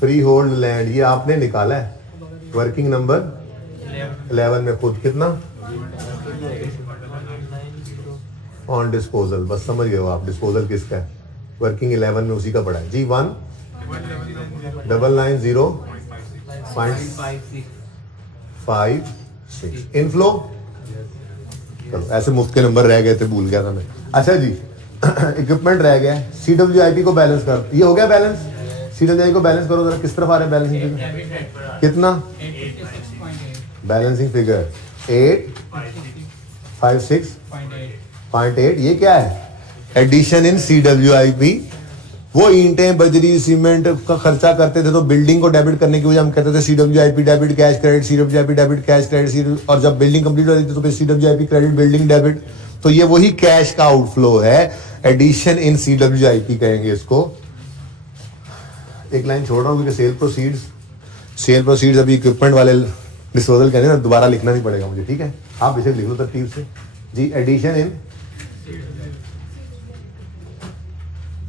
freehold land, ये आपने निकाला है, वर्किंग नंबर 11 में खुद कितना ऑन डिस्पोजल, बस समझ गए हो आप डिस्पोजल किसका है, वर्किंग 11 में उसी का पड़ा है जी। 1,990.56 इनफ्लो। चलो ऐसे मुफ्त के नंबर रह गए थे, भूल गया था मैं। अच्छा जी, इक्विपमेंट रह गया, CWIP को बैलेंस कर, ये हो गया बैलेंस। CWIP को बैलेंस करो जरा, किस तरफ आ रहा है बैलेंसिंग फिगर, कितना बैलेंसिंग फिगर 856.8। ये क्या है, एडिशन इन CWIP। वो ईंटें बजरी सीमेंट का खर्चा करते थे तो बिल्डिंग को डेबिट करने की वजह हम कहते थे CWIP debit cash credit, CWIP debit cash credit, और जब बिल्डिंग कंप्लीट हो जाती थी तो फिर CWIP क्रेडिट बिल्डिंग डेबिट। तो ये वही कैश का आउटफ्लो है, एडिशन इन CWIP कहेंगे इसको। एक लाइन छोड़ रहा हूँ क्योंकि सेल प्रोसीड्स अभी इक्विपमेंट वाले डिस्पोजल कहने ना, दोबारा लिखना नहीं पड़ेगा मुझे, ठीक है, आप इसे लिख लो तरतीब से जी। एडिशन इन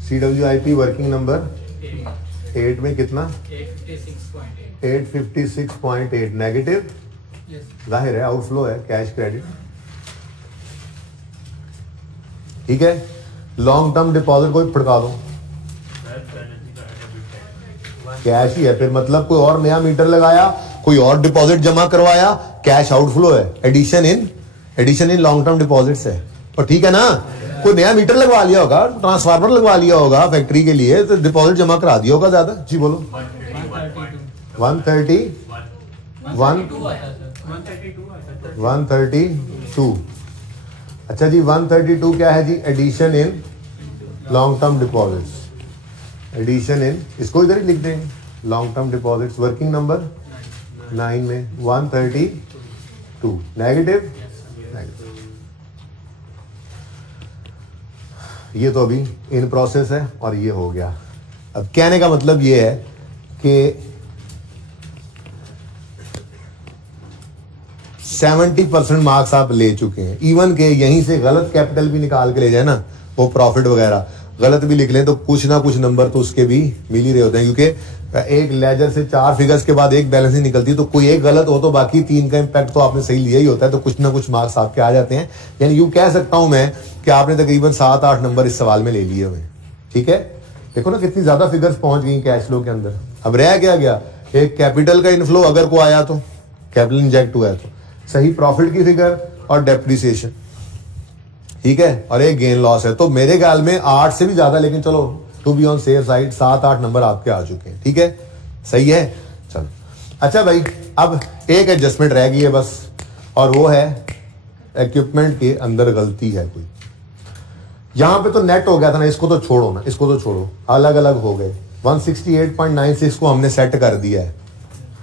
CWIP वर्किंग नंबर 8 में कितना 856.8 नेगेटिव, जाहिर है आउटफ्लो है, कैश क्रेडिट, ठीक है। लॉन्ग टर्म डिपॉजिट को फटका दो, कैश ही है फिर, मतलब कोई और नया मीटर लगाया, कोई और डिपॉजिट जमा करवाया, कैश आउटफ्लो है। Addition in long term deposits है, और ठीक है ना, कोई नया मीटर लगवा लिया होगा, ट्रांसफार्मर लगवा लिया होगा फैक्ट्री के लिए, तो डिपॉजिट जमा करा दिया होगा ज्यादा जी। बोलो 132। अच्छा जी, 132 क्या है जी, addition in long term deposits. Addition in, इसको इधर ही लिख देंगे, long term deposits working number 9 में 132 नेगेटिव। ये तो अभी इन प्रोसेस है और ये हो गया। अब कहने का मतलब ये है कि 70% मार्क्स आप ले चुके हैं, इवन के यहीं से गलत कैपिटल भी निकाल के ले जाए ना, वो प्रॉफिट वगैरह गलत भी लिख लें तो कुछ ना कुछ नंबर तो उसके भी मिल ही रहे होते हैं, क्योंकि एक लेजर से 4 फिगर्स के बाद एक बैलेंसिंग निकलती है, तो कोई एक गलत हो तो बाकी 3 का इम्पैक्ट तो आपने सही लिया ही होता है, तो कुछ ना कुछ मार्क्स आपके आ जाते हैं। यानी यूं कह सकता हूं मैं कि आपने तकरीबन 7-8 नंबर इस सवाल में ले लिए हुए, ठीक है। देखो ना कितनी ज्यादा फिगर्स पहुंच गई कैश फ्लो के अंदर। अब रह क्या गया, एक कैपिटल का इनफ्लो अगर को आया तो, कैपिटल इंजेक्ट हुआ है तो, सही प्रॉफिट की फिगर और डेप्रिसिएशन, ठीक है, और एक गेन लॉस है। तो मेरे ख्याल में 8 से भी ज्यादा, लेकिन चलो to be on safe side 7-8 number आपके आ चुके हैं, ठीक है, सही है। चलो अच्छा भाई, अब एक एडजस्टमेंट रह गई है बस, और वो है इक्विपमेंट के अंदर गलती है कोई। यहां पे तो नेट हो गया था ना, इसको तो छोड़ो ना, इसको तो छोड़ो, अलग अलग हो गए। 168.96 को हमने सेट कर दिया है,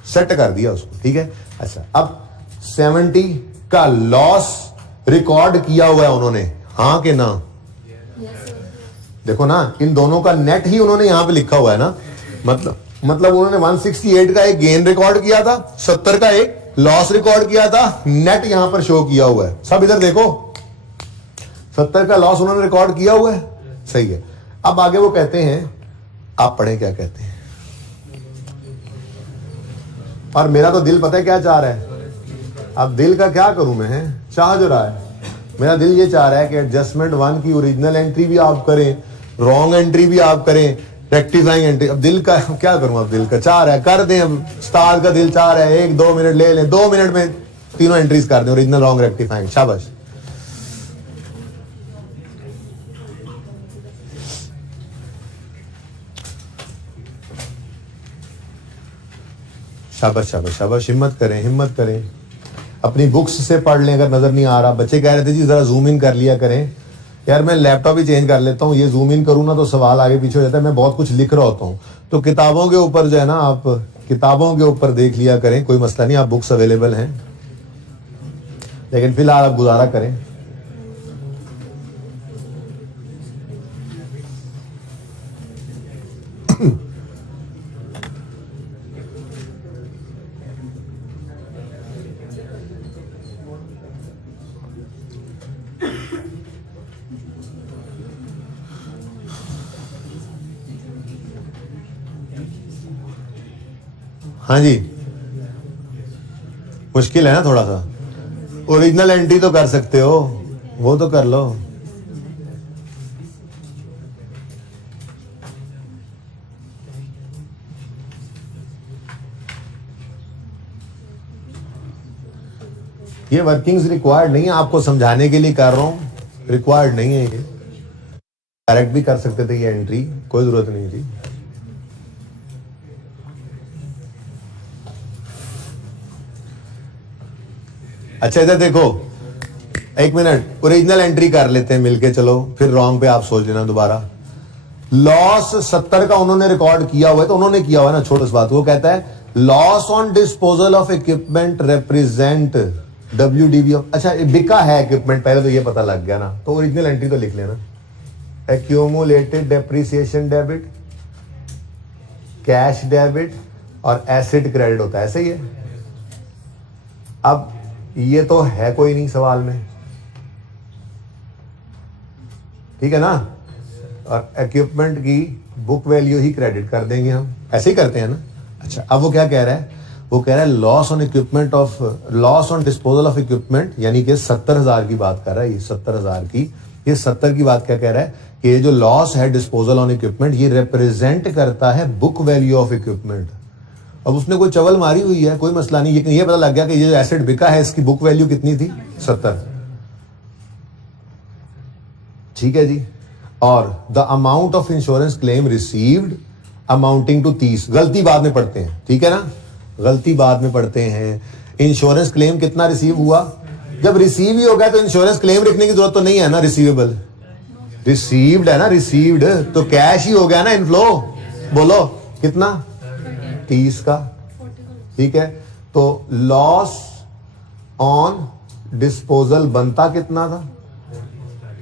सेट कर दिया उसको, ठीक है। अच्छा, अब 70 का लॉस रिकॉर्ड किया हुआ है उन्होंने, हाँ कि ना, देखो ना, इन दोनों का नेट ही उन्होंने यहां पे लिखा हुआ है ना, मतलब उन्होंने 168 का एक गेन रिकॉर्ड किया था, 70 का एक लॉस रिकॉर्ड किया था, नेट यहां पर शो किया हुआ है। सब इधर देखो, 70 का लॉस उन्होंने रिकॉर्ड किया हुआ है, सही है। अब आगे वो कहते हैं, आप पढ़ें क्या कहते हैं, और मेरा तो दिल पता है क्या चाह रहा है, अब दिल का क्या करूं मैं, चाह जो रहा है मेरा दिल ये चाह रहा है कि एडजस्टमेंट 1 की ओरिजिनल एंट्री भी आप करें, रॉन्ग एंट्री भी आप करें, रेक्टिफाइंग एंट्री। अब दिल का क्या करूं, अब दिल का चाह रहा है कर दें, अब उस्ताद का दिल चाह रहा है 1-2 मिनट ले लें, 2 मिनट में तीनों एंट्रीज कर दें, ओरिजिनल, रॉन्ग, रेक्टिफाइंग। शाबाश। शाबाश शाबाश शाबाश, हिम्मत करें, हिम्मत करें। अपनी बुक्स से पढ़ लें अगर नजर नहीं आ रहा। बच्चे कह रहे थे जी जरा जूम इन कर लिया करें। यार मैं लैपटॉप ही चेंज कर लेता हूँ, ये जूम इन करूँ ना तो सवाल आगे पीछे हो जाता है, मैं बहुत कुछ लिख रहा होता हूँ। तो किताबों के ऊपर जो है ना, आप किताबों के ऊपर देख लिया करें, कोई मसला नहीं, आप बुक्स अवेलेबल हैं, लेकिन फिलहाल आप गुजारा करें। हाँ जी, मुश्किल है ना थोड़ा सा। ओरिजिनल एंट्री तो कर सकते हो, वो तो कर लो। ये वर्किंग्स रिक्वायर्ड नहीं है, आपको समझाने के लिए कर रहा हूं, रिक्वायर्ड नहीं है। ये डायरेक्ट भी कर सकते थे, ये एंट्री कोई जरूरत नहीं थी। अच्छा इधर देखो, 1 मिनट, ओरिजिनल एंट्री कर लेते हैं मिलके, चलो फिर रॉन्ग पे आप सोच लेना दोबारा। लॉस 70 का उन्होंने रिकॉर्ड किया हुआ है, तो उन्होंने किया हुआ है ना, छोटा सा बात। वो कहता है loss on disposal of equipment represent WDV of. अच्छा बिका है इक्विपमेंट, पहले तो ये पता लग गया ना, तो ओरिजिनल एंट्री तो लिख लेना। Accumulated depreciation debit, cash debit और एसिड क्रेडिट होता है, ऐसे ही है। अब ये तो है कोई नहीं सवाल में, ठीक है ना, और इक्विपमेंट की बुक वैल्यू ही क्रेडिट कर देंगे हम, ऐसे ही करते हैं ना। अच्छा अब वो क्या कह रहा है, वो कह रहा है loss on equipment of, loss on disposal of equipment, यानी कि 70,000 की बात कर रहा है ये, 70,000 की, ये 70 की बात क्या कह रहा है कि ये जो लॉस है डिस्पोजल ऑन इक्विपमेंट, ये रिप्रेजेंट करता है बुक वैल्यू ऑफ इक्विपमेंट। अब उसने कोई चवल मारी हुई है, कोई मसला नहीं, ये पता लग गया कि ये जो एसेट बिका है इसकी बुक वैल्यू कितनी थी, 70, ठीक है जी। और the amount of insurance claim received amounting to 30, गलती बाद में पढ़ते हैं, ठीक है ना, गलती बाद में पढ़ते हैं। इंश्योरेंस क्लेम कितना रिसीव हुआ, जब रिसीव ही हो गया तो इंश्योरेंस क्लेम लिखने की जरूरत तो नहीं है ना, रिसीवेबल, रिसीव्ड है ना, रिसीव्ड तो कैश ही हो गया ना, इनफ्लो। बोलो कितना, 30 का, ठीक है। तो लॉस ऑन डिस्पोजल बनता कितना था,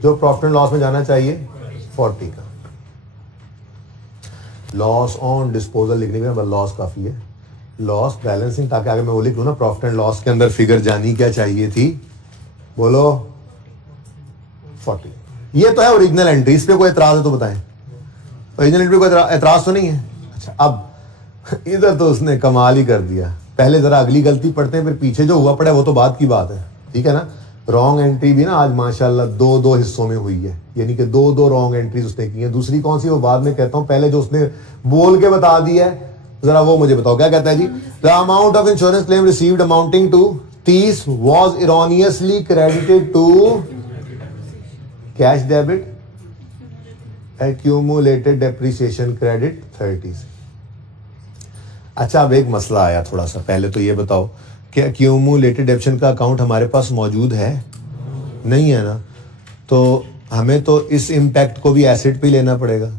जो प्रॉफिट एंड लॉस में जाना चाहिए, 40 का। लॉस ऑन डिस्पोजल लिखने के बाद लॉस काफी है, लॉस बैलेंसिंग, ताकि आगे मैं वो लिख लूं ना, प्रॉफिट एंड लॉस के अंदर फिगर जानी क्या चाहिए थी, बोलो 40। ये तो है ओरिजिनल एंट्री, इस पे कोई एतराज है तो बताएं, ओरिजिनल एंट्री कोई एतराज तो नहीं है। अच्छा अब इधर तो उसने कमाल ही कर दिया, पहले जरा अगली गलती पढ़ते हैं, फिर पीछे जो हुआ पड़ा है वो तो बात की बात है, ठीक है ना। रॉन्ग एंट्री भी ना आज माशाल्लाह 2-2 हिस्सों में हुई है, यानी कि 2-2 रॉन्ग एंट्रीज उसने की है। दूसरी कौन सी वो बाद में कहता हूं, पहले जो उसने बोल के बता दी है जरा वो मुझे बताओ, क्या कहता है जी, the amount of insurance claim received amounting to 30 was erroneously credited to cash debit, accumulated depreciation credit 30। अच्छा अब एक मसला आया थोड़ा सा, पहले तो ये बताओ कि एक्यूमुलेटेड डेप्शन का अकाउंट हमारे पास मौजूद है, नहीं है ना, तो हमें तो इस इम्पैक्ट को भी एसेट पे लेना पड़ेगा।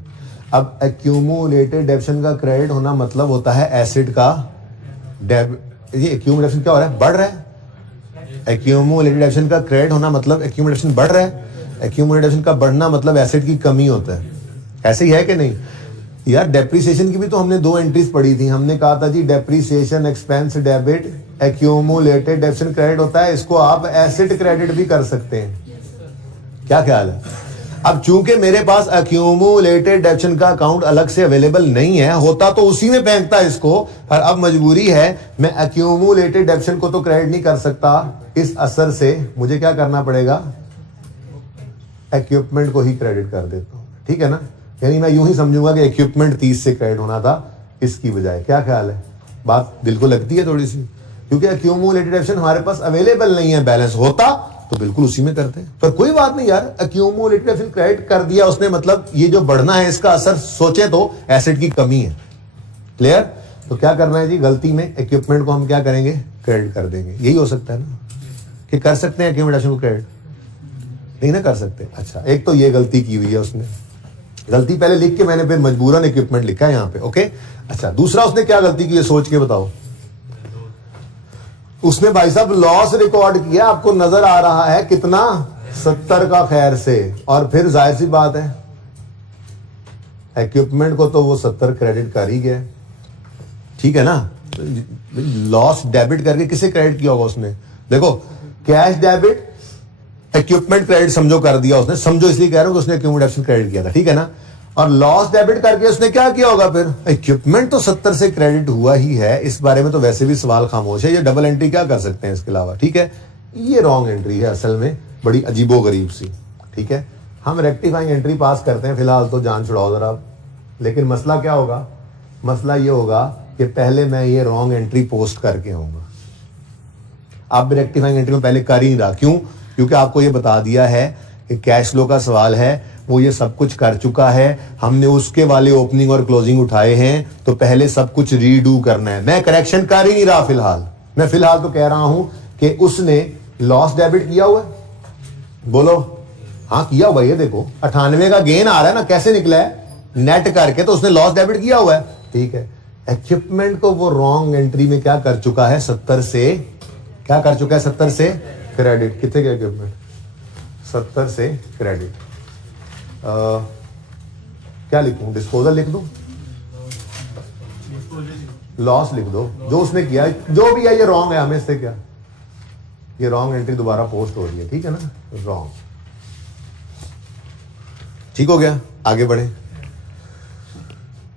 अब एक्यूमुलेटेड डेप्शन का क्रेडिट होना मतलब होता है एसेट का ये एक्यूमुलेशन क्या हो रहा है, बढ़ रहा है। एक्यूमुलेटेड डेप्शन का क्रेडिट होना मतलब एक्यूमुलेशन बढ़ रहा है, एक्यूमुलेटेड डेप्शन का बढ़ना मतलब एसेट की कमी होता है, ऐसे ही है कि नहीं यार। डेप्रिसिएशन की भी तो हमने 2 एंट्रीज पढ़ी थी, हमने कहा था जी depreciation expense debit, accumulated depreciation credit होता है, इसको आप एसेट क्रेडिट भी कर सकते हैं, क्या ख्याल है। अब चूंकि मेरे पास एक्यूमुलेटेड डेप्शन का अकाउंट अलग से अवेलेबल नहीं है, होता तो उसी में फेंकता इसको, पर अब मजबूरी है, मैं एक्यूमुलेटेड डेप्शन को तो क्रेडिट नहीं कर सकता, इस असर से मुझे क्या करना पड़ेगा, इक्विपमेंट को ही क्रेडिट कर देता हूं, ठीक है ना। यानी मैं यूं ही समझूंगा कि इक्विपमेंट 30 से क्रेडिट होना था इसकी बजाय। क्या ख्याल है? बात दिल को लगती है थोड़ी सी, क्योंकि एक्यूमुलेटेड एडिशन हमारे पास अवेलेबल नहीं है। बैलेंस होता तो बिल्कुल उसी में करते हैं, पर कोई बात नहीं यार, एक्यूमुलेटेड एडिशन क्रेडिट कर दिया उसने, मतलब ये जो बढ़ना है इसका असर सोचे तो एसेट की कमी है। क्लियर? तो क्या करना है जी, गलती में इक्विपमेंट को हम क्या करेंगे, क्रेडिट कर देंगे। यही हो सकता है ना, कि कर सकते हैं एक्यूमुलेटेड एडिशन को क्रेडिट? नहीं ना कर सकते। अच्छा, एक तो ये गलती की हुई है उसने, गलती पहले लिख के मैंने फिर मजबूरन इक्विपमेंट लिखा है यहाँ पे, ओके। अच्छा, दूसरा उसने क्या गलती की है सोच के बताओ। उसने भाई साहब लॉस रिकॉर्ड किया, आपको नजर आ रहा है कितना, 70 का खैर से। और फिर जाहिर सी बात है इक्विपमेंट को तो वो 70 क्रेडिट कर ही गया, ठीक है ना। लॉस डेबिट करके किसे क्रेडिट किया होगा उसने? देखो, कैश डेबिट इक्विपमेंट क्रेडिट समझो कर दिया उसने, समझो इसलिए कह रहा हूं कि उसने इक्विपमेंट क्रेडिट किया था, ठीक है ना। और लॉस डेबिट करके उसने क्या किया होगा फिर? इक्विपमेंट तो 70 से क्रेडिट हुआ ही है, इस बारे में तो वैसे भी सवाल खामोश है। ये डबल एंट्री क्या कर सकते हैं इसके अलावा, ठीक है। ये रॉन्ग एंट्री है असल में, बड़ी अजीबो गरीब सी, ठीक है। हम रेक्टिफाइंग एंट्री पास करते हैं फिलहाल, तो जान छुड़ाओ जरा। लेकिन मसला क्या होगा? मसला ये होगा कि पहले मैं ये रॉन्ग एंट्री पोस्ट करके आऊंगा। आप रेक्टिफाइंग एंट्री में पहले कर ही नहीं रहा, क्यों? क्योंकि आपको ये बता दिया है कि कैश फ्लो का सवाल है, वो ये सब कुछ कर चुका है, हमने उसके वाले ओपनिंग और क्लोजिंग उठाए हैं, तो पहले सब कुछ रीडू करना है। मैं करेक्शन कर ही नहीं रहा फिलहाल, मैं फिलहाल तो कह रहा हूं कि उसने लॉस डेबिट किया हुआ है। बोलो हाँ किया हुआ। ये देखो 98 का गेन आ रहा है ना, कैसे निकला है? नेट करके, तो उसने लॉस डेबिट किया हुआ है, ठीक है। इक्विपमेंट को वो रॉन्ग एंट्री में क्या कर चुका है, 70 से क्या कर चुका है, 70 से क्रेडिट। कितने का इक्विपमेंट? 70 से क्रेडिट। क्या लिखूं, डिस्पोजल लिख दूं, लॉस लिख दो, जो उसने किया जो भी है ये रॉन्ग है, हमें इससे क्या, ये रॉन्ग एंट्री दोबारा पोस्ट हो रही है, ठीक है ना, रॉन्ग। ठीक हो गया, आगे बढ़े।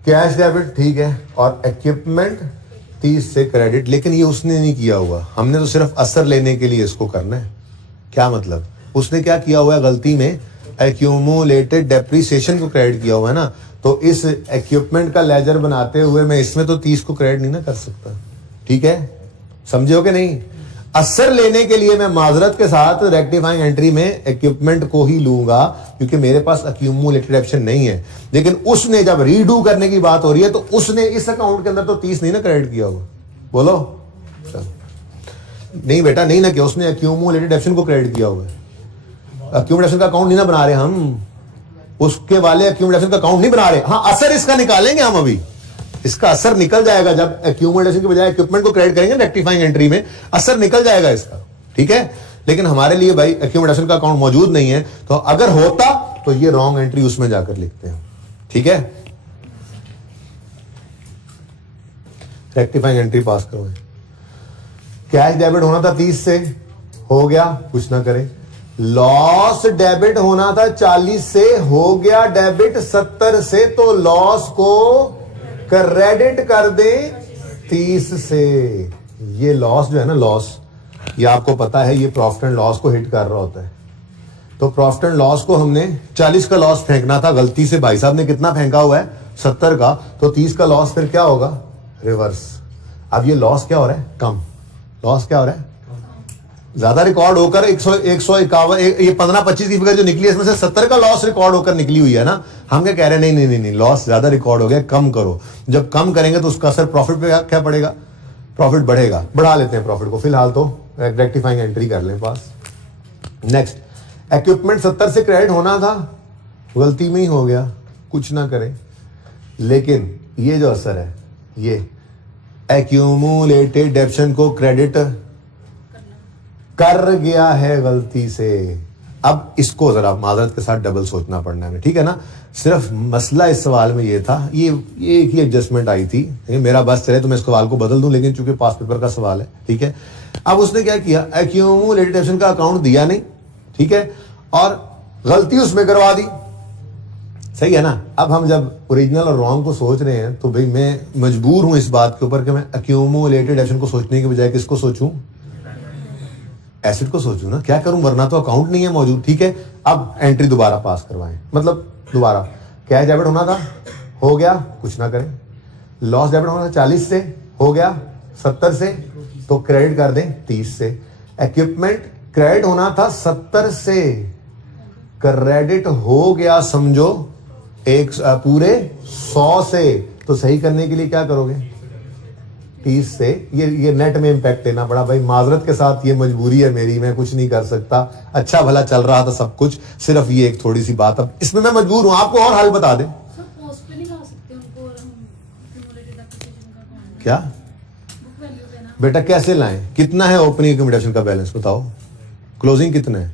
कैश डेबिट ठीक है, और इक्विपमेंट 30 से क्रेडिट, लेकिन ये उसने नहीं किया हुआ, हमने तो सिर्फ असर लेने के लिए इसको करना है। क्या मतलब? उसने क्या किया हुआ है गलती में, एक्यूमुलेटेड डेप्रिसिएशन को क्रेडिट किया हुआ है ना, तो इस इक्विपमेंट का लेजर बनाते हुए मैं इसमें तो 30 को क्रेडिट नहीं ना कर सकता, ठीक है, समझे हो कि नहीं। असर लेने के लिए मैं माजरत के साथ रेक्टिफाइंग एंट्री में इक्विपमेंट को ही लूंगा, क्योंकि मेरे पास एक्यूमुलेटेड ऑप्शन नहीं है। लेकिन उसने जब रीडू करने की बात हो रही है, तो उसने इस अकाउंट के अंदर तो 30 नहीं ना क्रेडिट किया हुआ। बोलो नहीं बेटा, नहीं ना किया, उसने एक्यूमुलेटेड ऑप्शन को क्रेडिट किया हुआ है। एक्यूमुलेशन का अकाउंट नहीं ना बना रहे हम, उसके वाले एक्यूमुलेशन का अकाउंट नहीं बना रहे। हाँ, असर इसका निकालेंगे हम, अभी इसका असर निकल जाएगा जब एक्यूमुलेशन की बजाय इक्विपमेंट को क्रेडिट करेंगे रेक्टिफाइंग एंट्री में, असर निकल जाएगा इसका, ठीक है। लेकिन हमारे लिए भाई एक्यूमुलेशन का अकाउंट मौजूद नहीं है, तो अगर होता तो ये रॉन्ग एंट्री उसमें जाकर लिखते हैं, ठीक है। रेक्टिफाइंग एंट्री पास करो। कैश डेबिट होना था 30 से, हो गया, कुछ ना करें। लॉस डेबिट होना था 40 से, हो गया डेबिट 70 से, तो लॉस को क्रेडिट कर दे 30 से। ये लॉस जो है ना, लॉस, ये आपको पता है, ये प्रॉफिट एंड लॉस को हिट कर रहा होता है। तो प्रॉफिट एंड लॉस को हमने 40 का लॉस फेंकना था, गलती से भाई साहब ने कितना फेंका हुआ है, 70 का, तो 30 का लॉस फिर क्या होगा, रिवर्स। अब ये लॉस क्या हो रहा है, कम। लॉस क्या हो रहा है, ज्यादा रिकॉर्ड होकर 151, ये 15-25 की फिगर जो निकली है, इसमें से 70 का लॉस रिकॉर्ड होकर निकली हुई है ना। हम क्या कह रहे हैं, नहीं नहीं नहीं नहीं, लॉस ज्यादा रिकॉर्ड हो गया, कम करो। जब कम करेंगे तो उसका असर प्रॉफिट पे क्या पड़ेगा, प्रॉफिट बढ़ेगा। बढ़ा लेते हैं प्रॉफिट को, फिलहाल तो रेक्टिफाइंग एंट्री कर लें पास। नेक्स्ट, इक्विपमेंट 70 से क्रेडिट होना था, गलती में ही हो गया, कुछ ना करें। लेकिन ये जो असर है, ये एक्यूमुलेटेड डेप्शन को क्रेडिट कर गया है गलती से। अब इसको जरा माजरत के साथ डबल सोचना पड़ना है, ठीक है ना। सिर्फ मसला इस सवाल में ये था, ये एक ही एडजस्टमेंट आई थी, मेरा बस चले तो मैं इस सवाल को बदल दूं, लेकिन चूंकि पास पेपर का सवाल है, ठीक है। अब उसने क्या किया, एक्यूमुलेटेड डेप्शन का अकाउंट दिया नहीं, ठीक है, और गलती उसमें करवा दी, सही है ना। अब हम जब ओरिजिनल और रॉन्ग को सोच रहे हैं, तो भाई मैं मजबूर हूं इस बात के ऊपर कि मैं एक्यूमुलेटेड डेप्शन को सोचने के बजाय किसको सोचूं, एसेट को सोचूं ना, क्या करूं, वरना तो अकाउंट नहीं है मौजूद। ठीक है, अब एंट्री दोबारा पास करवाएं, मतलब दोबारा कैश डेबिट होना था, हो गया, कुछ ना करें। लॉस डेबिट होना था 40 से, हो गया 70 से, तो क्रेडिट कर दें 30 से। इक्विपमेंट क्रेडिट होना था 70 से, क्रेडिट हो गया समझो एक पूरे 100 से। तो सही करने के लिए क्या करोगे, 30 से। ये नेट में इंपैक्ट देना पड़ा भाई, माजरत के साथ, ये मजबूरी है मेरी, मैं कुछ नहीं कर सकता। अच्छा भला चल रहा था सब कुछ, सिर्फ ये एक थोड़ी सी बात, अब इसमें मैं मजबूर हूं। आपको और हल बता दें क्या बेटा, कैसे लाएं, कितना है ओपनिंग अकोमोडेशन का बैलेंस बताओ, क्लोजिंग कितना है,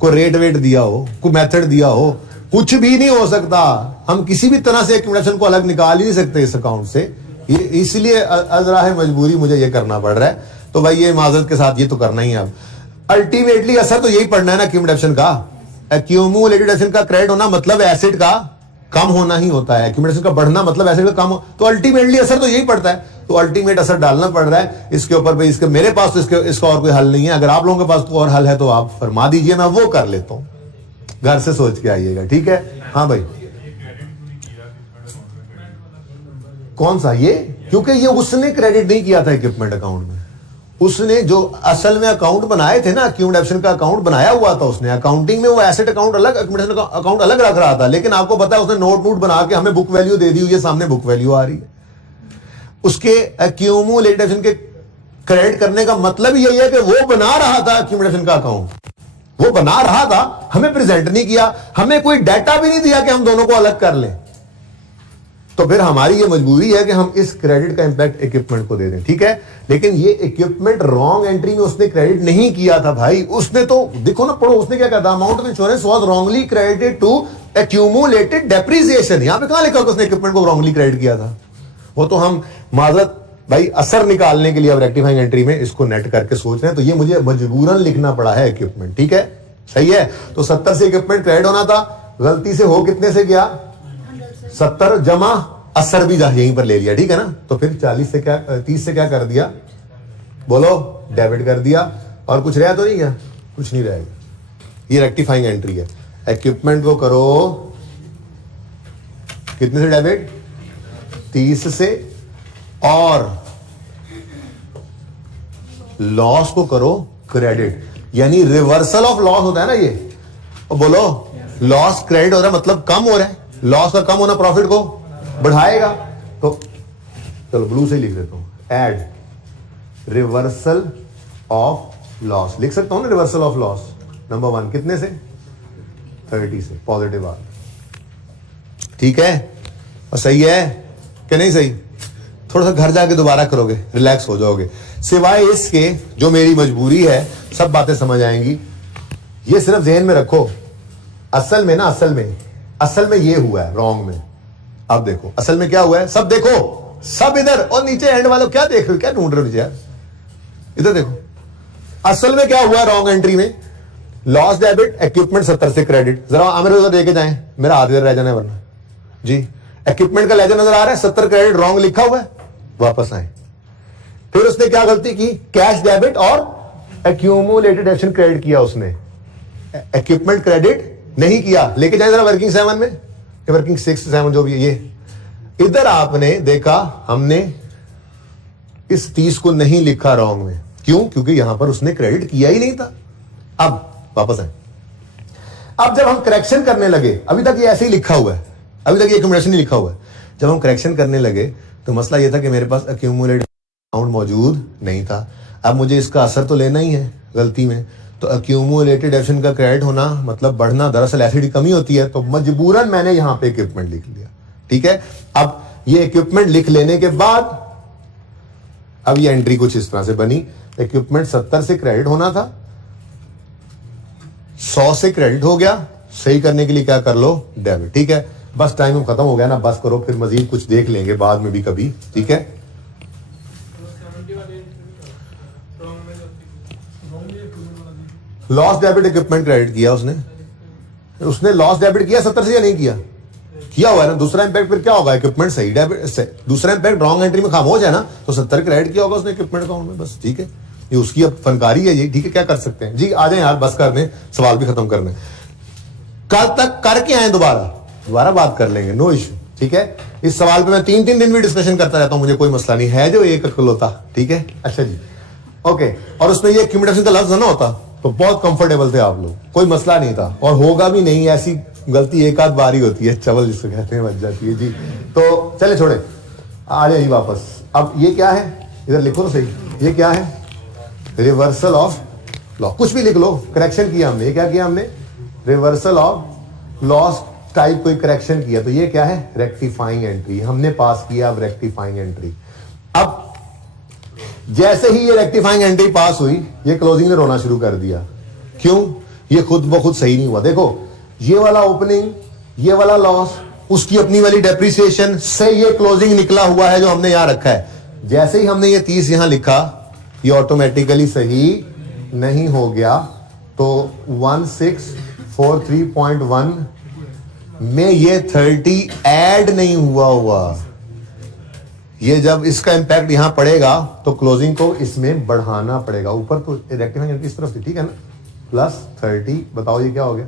कोई रेट वेट दिया हो, कोई मेथड दिया हो, कुछ भी नहीं हो सकता। हम किसी भी तरह से अकोमोडेशन को अलग निकाल ही नहीं सकते इस अकाउंट से, ये इसलिए अजरा है मजबूरी, मुझे ये करना पड़ रहा है। तो भाई ये माजरत के साथ ये तो करना ही है। अब अल्टीमेटली असर तो यही पड़ना है ना अक्यूमुलेशन का। अक्यूमुलेटेड एसेट का क्रेडिट होना मतलब एसेट का कम होना ही होता है, अक्यूमुलेशन का बढ़ना मतलब एसेट का कम तो अल्टीमेटली असर तो यही पड़ता है। तो अल्टीमेट असर डालना पड़ रहा है इसके ऊपर भाई। इसके मेरे पास तो इसका और कोई हल नहीं है। अगर आप लोगों के पास कोई और हल है तो आप फरमा दीजिए, मैं वो कर लेता हूं। घर से सोच के आइएगा, ठीक है। हाँ भाई, कौन सा ये, क्योंकि ये उसने क्रेडिट नहीं किया था इक्विपमेंट अकाउंट में। उसने जो असल में अकाउंट बनाए थे ना, अक्यूमुलेशन का अकाउंट बनाया हुआ था उसने। अकाउंटिंग में वो एसेट अकाउंट अलग, अक्यूमुलेशन अकाउंट अलग रख रहा था। लेकिन आपको पता है उसने नोट बना के हमें बुक वैल्यू दे दी हुई है, सामने बुक वैल्यू आ रही है। उसके अक्यूमुलेशन के क्रेडिट करने का मतलब यही है कि वो बना रहा था अक्यूमुलेशन का अकाउंट, वो बना रहा था, हमें प्रेजेंट नहीं किया, हमें कोई डाटा भी नहीं दिया कि हम दोनों को अलग कर लें। तो फिर हमारी ये मजबूरी है कि हम इस क्रेडिट का इंपैक्ट इक्विपमेंट को दे दें, ठीक है। लेकिन ये इक्विपमेंट रॉन्ग एंट्री में उसने क्रेडिट नहीं किया था भाई। उसने तो देखो ना, पढ़ो, उसने क्या कहा, amount of insurance was wrongly credited to accumulated depreciation. यहां पे कहां लिखा कि उसने इक्विपमेंट को रॉन्गली क्रेडिट किया था। वो तो हम माजरत भाई असर निकालने के लिए अब रेक्टिफाइंग एंट्री में इसको नेट करके सोच रहे हैं। तो ये मुझे मजबूरन लिखना पड़ा है इक्विपमेंट, ठीक है, सही है। तो 70 से इक्विपमेंट क्रेडिट होना था, गलती से हो कितने से गया, 70 जमा असर भी यहीं पर ले लिया, ठीक है ना। तो फिर 40 से क्या, 30 से क्या कर दिया, बोलो, डेबिट कर दिया। और कुछ रहा तो नहीं क्या, कुछ नहीं रहेगा। ये रेक्टिफाइंग एंट्री है। इक्विपमेंट को करो कितने से डेबिट, 30 से, और लॉस को करो क्रेडिट, यानी रिवर्सल ऑफ लॉस होता है ना ये। और बोलो लॉस क्रेडिट हो रहा है मतलब कम हो रहा है, लॉस का कम होना प्रॉफिट को बढ़ाएगा। तो चलो ब्लू से लिख देता हूं, एड रिवर्सल ऑफ लॉस, लिख सकता हूं ना, रिवर्सल ऑफ लॉस नंबर 1 कितने से, 30 से, पॉजिटिव आ, ठीक है। और सही है कि नहीं सही, थोड़ा सा घर जाके दोबारा करोगे, रिलैक्स हो जाओगे। सिवाय इसके जो मेरी मजबूरी है, सब बातें समझ आएंगी। ये सिर्फ ज़हन में रखो, असल में ना, असल में ये हुआ है रॉन्ग में। अब देखो असल में क्या हुआ है, सब देखो, सब इधर, और नीचे एंड वालों क्या देख रहे हो, क्या ढूंढ रहे हो नीचे यार, इधर देखो। असल में क्या हुआ रॉन्ग एंट्री में, लॉस डेबिट, इक्विपमेंट 70 से क्रेडिट। जरा मेरे उधर देके जाएं, मेरा हाथ इधर रह जाना है वरना जी। इक्विपमेंट का लेजर नजर आ रहा है, 70 क्रेडिट रॉन्ग लिखा हुआ है, वापस आए। फिर उसने क्या गलती की, कैश डेबिट और एक्यूमुलेटेड एक्शन क्रेडिट किया उसने, इक्विपमेंट क्रेडिट नहीं किया। लेके जाए जरा वर्किंग 7 में, वर्किंग 6 7 जो भी है ये। इधर आपने देखा हमने इस 30 को नहीं लिखा रॉन्ग में, क्यों, क्योंकि यहां पर उसने क्रेडिट किया ही नहीं था। अब वापस आए, अब जब हम करेक्शन करने लगे, अभी तक ये ऐसे ही लिखा हुआ है, अभी तक ये एक्यूमुलेशन नहीं लिखा हुआ है। जब हम करेक्शन करने लगे तो मसला ये था कि मेरे पास एक्यूमुलेटेड अमाउंट मौजूद नहीं था। अब मुझे इसका असर तो लेना ही है गलती में। तो एक्यूमुलेटेड एक्शन का क्रेडिट होना मतलब बढ़ना, दरअसल एसिड की कमी होती है। तो मजबूरन मैंने यहां पे इक्विपमेंट लिख लिया, ठीक है। अब ये इक्विपमेंट लिख लेने के बाद अब ये एंट्री कुछ इस तरह से बनी, इक्विपमेंट 70 से क्रेडिट होना था, 100 से क्रेडिट हो गया। सही करने के लिए क्या कर लो, डेबिट, ठीक है। बस टाइम खत्म हो गया ना, बस करो, फिर मजीद कुछ देख लेंगे बाद में भी कभी, ठीक है। लॉस डेबिट इक्विपमेंट क्रेडिट किया उसने लॉस डेबिट किया 70 से या नहीं किया, किया हुआ है ना। दूसरा इंपैक्ट फिर क्या होगा, इक्विपमेंट सही डेबिट से, दूसरा इंपैक्ट रॉन्ग एंट्री में खामोश है ना, तो 70 क्रेडिट किया होगा उसने इक्विपमेंट अकाउंट में, बस ठीक है। ये उसकी अब फनकारी है ये, ठीक है, क्या कर सकते हैं जी। आ जाए यार, बस कर दें, सवाल भी खत्म करने। कल तक करके आए, दोबारा बात कर लेंगे, नो इशू, ठीक है। इस सवाल पे मैं 3-3 दिन भी डिस्कशन करता रहता हूं, मुझे कोई मसला नहीं है, जो एक अकलौता, ठीक है। अच्छा जी, ओके। और उसमें ये एक्यूमुलेशन का लफ्ज ना होता तो बहुत कंफर्टेबल थे आप लोग, कोई मसला नहीं था, और होगा भी नहीं। ऐसी गलती एक आध बार ही होती है, चवल जिसको कहते हैं, बच जाती है जी। तो चले छोड़े, आ जाइए वापस। अब ये क्या है, इधर लिखो तो सही, ये क्या है, रिवर्सल ऑफ लॉ। कुछ भी लिख लो, करेक्शन किया हमने। ये क्या किया हमने, रिवर्सल ऑफ लॉस टाइप कोई करेक्शन किया, तो ये क्या है, रेक्टिफाइंग एंट्री हमने पास किया। अब रेक्टिफाइंग एंट्री, अब जैसे ही ये रेक्टिफाइंग एंट्री पास हुई, ये क्लोजिंग ने रोना शुरू कर दिया। क्यों, ये खुद ब खुद सही नहीं हुआ। देखो, ये वाला ओपनिंग, ये वाला लॉस, उसकी अपनी वाली डेप्रिसिएशन से ये क्लोजिंग निकला हुआ है जो हमने यहां रखा है। जैसे ही हमने ये 30 यहां लिखा, ये ऑटोमेटिकली सही नहीं हो गया। तो 1643.1 में ये 30 ऐड नहीं हुआ। ये जब इसका इंपैक्ट यहां पड़ेगा तो क्लोजिंग को इसमें बढ़ाना पड़ेगा। ऊपर तो रेक्टिफाइंग एंट्री इस तरफ थी, ठीक है ना, +30। बताओ ये क्या हो गया,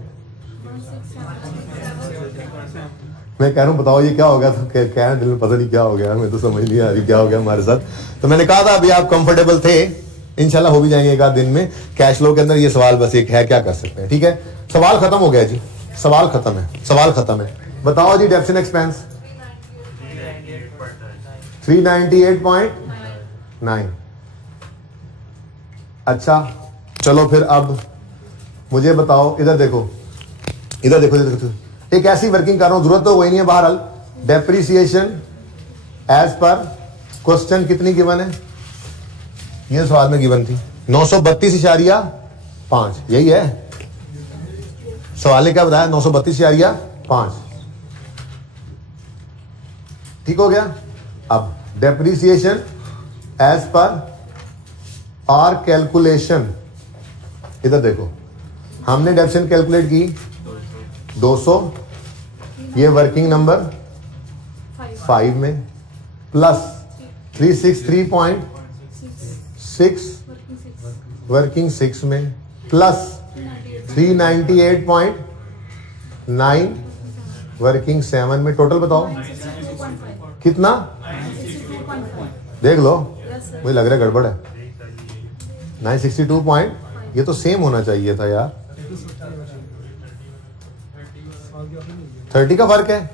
मैं कह रहा हूं बताओ ये क्या हो गया। तो कह रहे हैं दिल में पता नहीं क्या हो गया, मैं तो समझ नहीं आ रही क्या हो गया हमारे साथ। तो मैंने कहा था अभी आप कंफर्टेबल थे, इंशाल्लाह हो भी जाएंगे एक आध दिन में। कैश फ्लो के अंदर ये सवाल बस एक है, क्या कर सकते हैं, ठीक है। सवाल खत्म हो गया जी, सवाल खत्म है। बताओ जी, डेप्शन एक्सपेंस 398.9। अच्छा चलो फिर अब मुझे बताओ, इधर देखो, एक ऐसी वर्किंग कर रहा हूं, जरूरत तो वही नहीं है। बहरहाल डेप्रिसिएशन एज पर क्वेश्चन कितनी गिवन है, ये सवाल में गिवन थी 932.5, यही है सवाल ने क्या बताया, 932.5, ठीक हो गया। अब depreciation as per our calculation, इधर देखो, हमने डेप्रिसिएशन कैलकुलेट की 200, ये वर्किंग नंबर 5 में, प्लस 363.6 वर्किंग 6 में, प्लस 398.9 वर्किंग 7 में। टोटल बताओ कितना, देख लो, मुझे लग रहा है गड़बड़ है। 962 पॉइंट, ये तो सेम होना चाहिए था यार, 30 का फर्क है।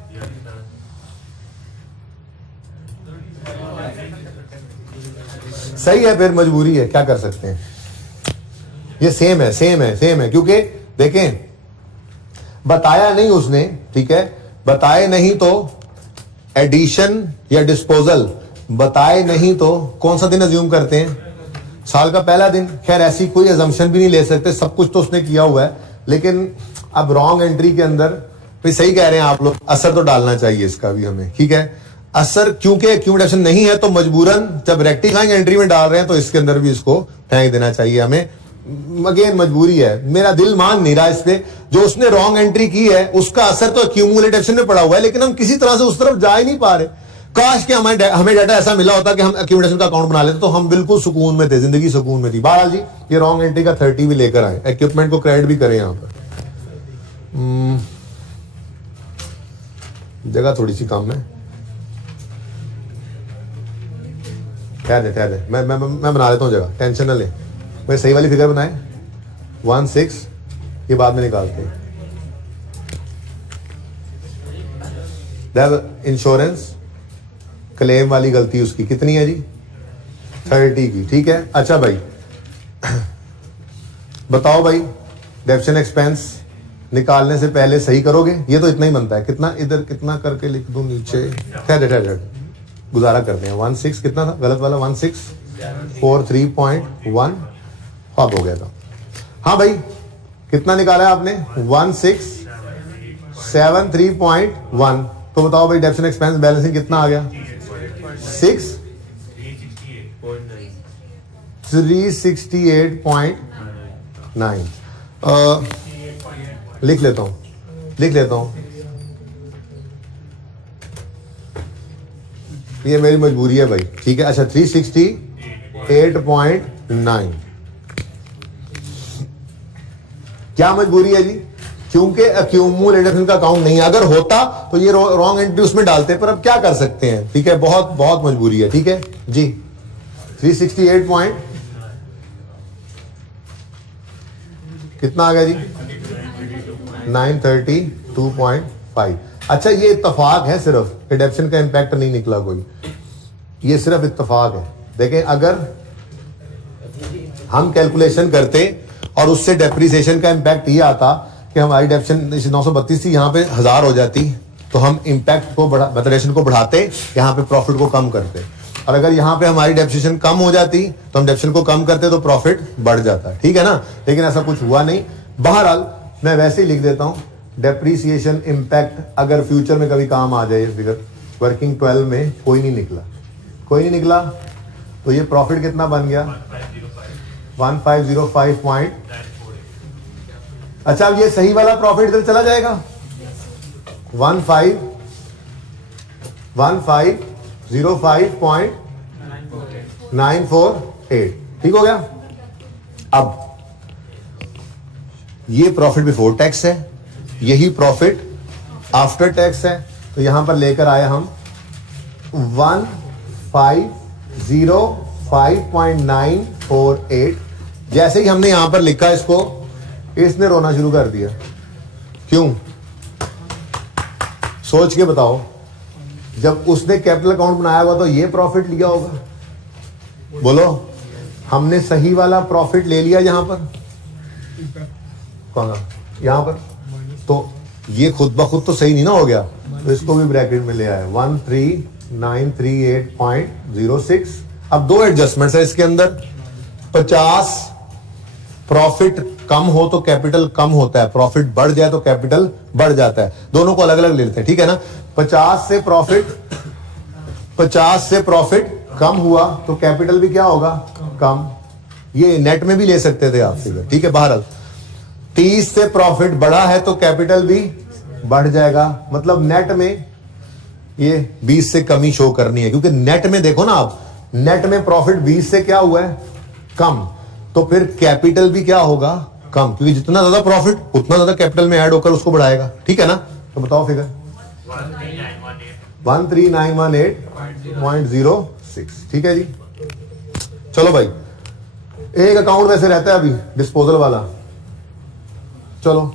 सही है, फिर मजबूरी है, क्या कर सकते हैं। ये सेम है, क्योंकि देखें बताया नहीं उसने, ठीक है, बताए नहीं तो एडिशन या डिस्पोजल, बताए नहीं तो कौन सा दिन अज्यूम करते हैं, साल का पहला दिन। खैर ऐसी कोई अजम्पशन भी नहीं ले सकते, सब कुछ तो उसने किया हुआ है। लेकिन अब रॉन्ग एंट्री के अंदर भाई सही कह रहे हैं आप लोग, असर तो डालना चाहिए इसका भी हमें, ठीक है। असर क्योंकि एक्यूमुलेशन नहीं है तो मजबूरन जब रेक्टिफाइंग एंट्री में डाल रहे हैं तो इसके अंदर भी इसको फेंक देना चाहिए हमें। अगेन मजबूरी है, मेरा दिल मान नहीं रहा इस पे। जो उसने रॉन्ग एंट्री की है उसका असर तो एक्यूमुलेटिव में पड़ा हुआ है, लेकिन हम किसी तरह से उस तरफ जा ही नहीं पा रहे। काश कि हमें डाटा ऐसा मिला होता कि हम एक्यूमुलेशन का अकाउंट बना लेते तो हम बिल्कुल सुकून में थे, जिंदगी सुकून में थी। बहरहाल जी ये रॉन्ग एंट्री का 30 भी लेकर आए, इक्विपमेंट को क्रेडिट भी करें। यहां पर जगह थोड़ी सी कम है, ठहर दे, मैं बना लेता हूं जगह, टेंशन न ले। मैं सही वाली फिगर बनाए 16, ये बाद में निकालते हैं। इंश्योरेंस क्लेम वाली गलती उसकी कितनी है जी, 30 की, ठीक है। अच्छा भाई बताओ भाई, डेप्शन एक्सपेंस निकालने से पहले सही करोगे, ये तो इतना ही बनता है। कितना, इधर कितना करके लिख दूं नीचे, ठहर गुजारा करते हैं। 16 कितना था, गलत वाला 1643.1 अब हो गया था। हाँ भाई कितना निकाला है आपने, 1673.1। तो बताओ भाई डेप्शन एक्सपेंस बैलेंसिंग कितना आ गया, 368.9। लिख लेता हूं ये मेरी मजबूरी है भाई, ठीक है। अच्छा 368.9 9। क्या मजबूरी है जी? क्योंकि एक्यूमुलेटिव का काउंट नहीं है। अगर होता तो ये रॉन्ग एंट्री उसमें डालते, पर अब क्या कर सकते हैं, ठीक है, बहुत बहुत मजबूरी है, ठीक है जी। 368 पॉइंट कितना आ गया जी? 932.5। अच्छा, ये इत्तेफाक है, सिर्फ रिडक्शन का इंपैक्ट नहीं निकला कोई, ये सिर्फ इत्तेफाक है। देखें, अगर हम कैलकुलेशन करते और उससे डेप्रिसिएशन का इंपैक्ट ये आता कि हमारी डेप्रिसिएशन 932 थी, यहाँ पे 1000 हो जाती, तो हम इंपैक्ट को डेप्रिसिएशन को बढ़ाते, यहाँ पे प्रॉफिट को कम करते। और अगर यहाँ पे हमारी डेप्रिसिएशन कम हो जाती तो हम डेप्रिसिएशन को कम करते तो प्रॉफिट बढ़ जाता, ठीक है ना। लेकिन ऐसा कुछ हुआ नहीं। बहरहाल मैं वैसे ही लिख देता हूँ, डेप्रिसिएशन इंपैक्ट अगर फ्यूचर में कभी काम आ जाए ये फिगर, वर्किंग 12 में कोई नहीं निकला, तो ये प्रॉफिट कितना बन गया? 1505 अच्छा, अब ये सही वाला प्रॉफिट इधर चला जाएगा, 1505.948, ठीक हो गया। अब ये प्रॉफिट बिफोर टैक्स है, यही प्रॉफिट आफ्टर टैक्स है, तो यहां पर लेकर आए हम 1505.948। जैसे ही हमने यहां पर लिखा इसको, इसने रोना शुरू कर दिया। क्यों? सोच के बताओ, जब उसने कैपिटल अकाउंट बनाया हुआ तो ये प्रॉफिट लिया होगा, बोलो। हमने सही वाला प्रॉफिट ले लिया यहां पर, कौन यहां पर, तो ये खुद ब खुद तो सही नहीं ना हो गया, तो इसको भी ब्रैकेट में ले आए 13938.06। अब दो एडजस्टमेंट्स है इसके अंदर। 50 प्रॉफिट कम हो तो कैपिटल कम होता है, प्रॉफिट बढ़ जाए तो कैपिटल बढ़ जाता है, दोनों को अलग अलग ले लेते हैं, ठीक है ना। 50 से प्रॉफिट कम हुआ तो कैपिटल भी क्या होगा? कम। ये नेट में भी ले सकते थे आप फिगर, ठीक है। बहरहाल 30 से प्रॉफिट बढ़ा है तो कैपिटल भी बढ़ जाएगा, मतलब नेट में ये 20 से कमी शो करनी है, क्योंकि नेट में देखो ना आप, नेट में प्रॉफिट 20 से क्या हुआ है? कम, तो फिर कैपिटल भी क्या होगा? कम, क्योंकि जितना ज्यादा प्रॉफिट उतना ज्यादा कैपिटल में ऐड होकर उसको बढ़ाएगा, ठीक है ना। तो बताओ फिगर 13918.06, ठीक है जी। चलो भाई, एक अकाउंट वैसे रहता है अभी डिस्पोजल वाला, चलो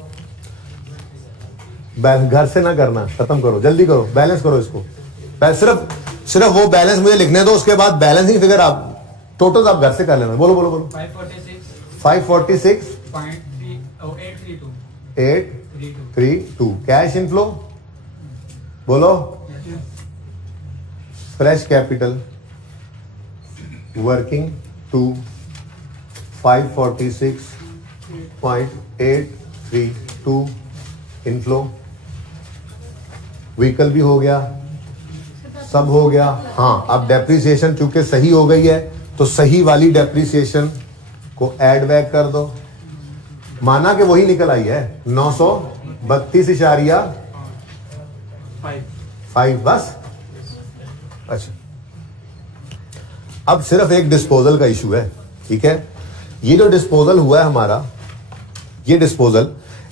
घर से ना करना, खत्म करो, जल्दी करो, बैलेंस करो इसको। सिर्फ वो बैलेंस मुझे लिखने दो, उसके बाद बैलेंसिंग फिगर आप टोटल आप घर से कर लेना। बोलो 546.832 कैश इनफ्लो, बोलो। Fresh capital working to 546.832 inflow. Vehicle भी हो गया, सब हो गया। हाँ, अब डेप्रिसिएशन चूंकि सही हो गई है तो सही वाली डेप्रिसिएशन को ऐड बैक कर दो। माना कि वही निकल आई है 932.5 बस। अच्छा, अब सिर्फ एक डिस्पोजल का इशू है, ठीक है। ये जो डिस्पोजल हुआ है हमारा, ये डिस्पोजल,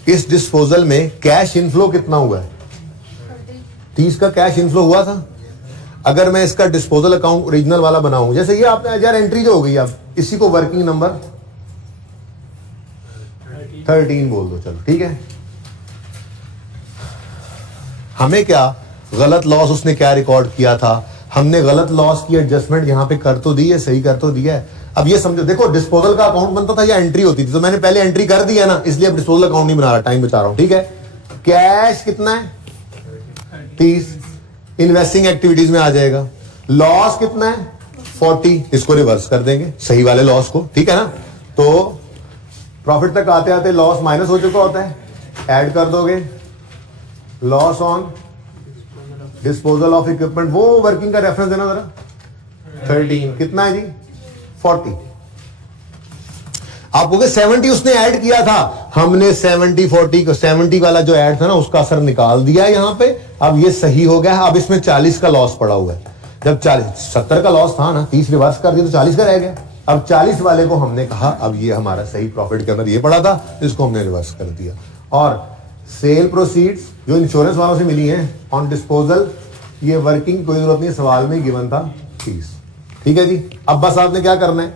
इस डिस्पोजल में कैश इनफ्लो कितना हुआ है? 30 का कैश इनफ्लो हुआ था। अगर मैं इसका डिस्पोजल अकाउंट ओरिजिनल वाला बनाऊं, जैसे ये आपने यार एंट्री जो हो गई, अब इसी को वर्किंग नंबर 13 बोल दो, चलो ठीक है। हमें क्या गलत लॉस उसने क्या रिकॉर्ड किया था, हमने गलत लॉस की एडजस्टमेंट यहां पे कर तो दी है, सही कर तो दिया है। अब ये समझो, देखो डिस्पोजल का अकाउंट बनता था या एंट्री होती थी, तो मैंने पहले एंट्री कर दी है ना, इसलिए अब डिस्पोजल अकाउंट नहीं बना रहा, टाइम बचा रहा हूं, ठीक है। कैश कितना है? 30, इन्वेस्टिंग एक्टिविटीज में आ जाएगा। लॉस कितना है? 40, इसको रिवर्स कर देंगे, सही वाले लॉस को, ठीक है ना। तो प्रॉफिट तक आते आते लॉस माइनस हो चुका होता है, ऐड कर दोगे। Loss on disposal of equipment, वो वर्किंग का रेफरेंस देना जरा। 13 कितना है जी? 40। आप कहोगे 70 उसने ऐड किया था, हमने 70 को 70 वाला जो ऐड था ना, उसका असर निकाल दिया है यहां पे। अब ये सही हो गया है। अब इसमें 40 का लॉस पड़ा हुआ है। जब 70 का लॉस था ना, 30 रिवर्स कर दिया तो 40 का रह गया। अब 40 वाले को हमने कहा अब ये हमारा सही प्रॉफिट के अंदर ये पड़ा था, इसको हमने रिवर्स कर दिया। और सेल प्रोसीड्स जो इंश्योरेंस वालों से मिली हैं ऑन डिस्पोजल, ये वर्किंग कोई जरूरत नहीं, सवाल में ही गिवन था 30। ठीक है जी। अब बस आपने क्या करना है,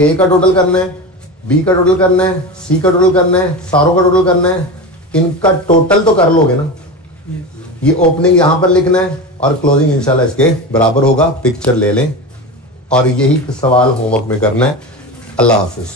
ए का टोटल करना है, बी का टोटल करना है, सी का टोटल करना है, सारों का टोटल करना है। इनका टोटल तो कर लोगे ना, ये ओपनिंग यहां पर लिखना है और क्लोजिंग इंशाल्लाह इसके बराबर होगा। पिक्चर ले लें और यही सवाल होमवर्क में करना है। अल्लाह हाफिज।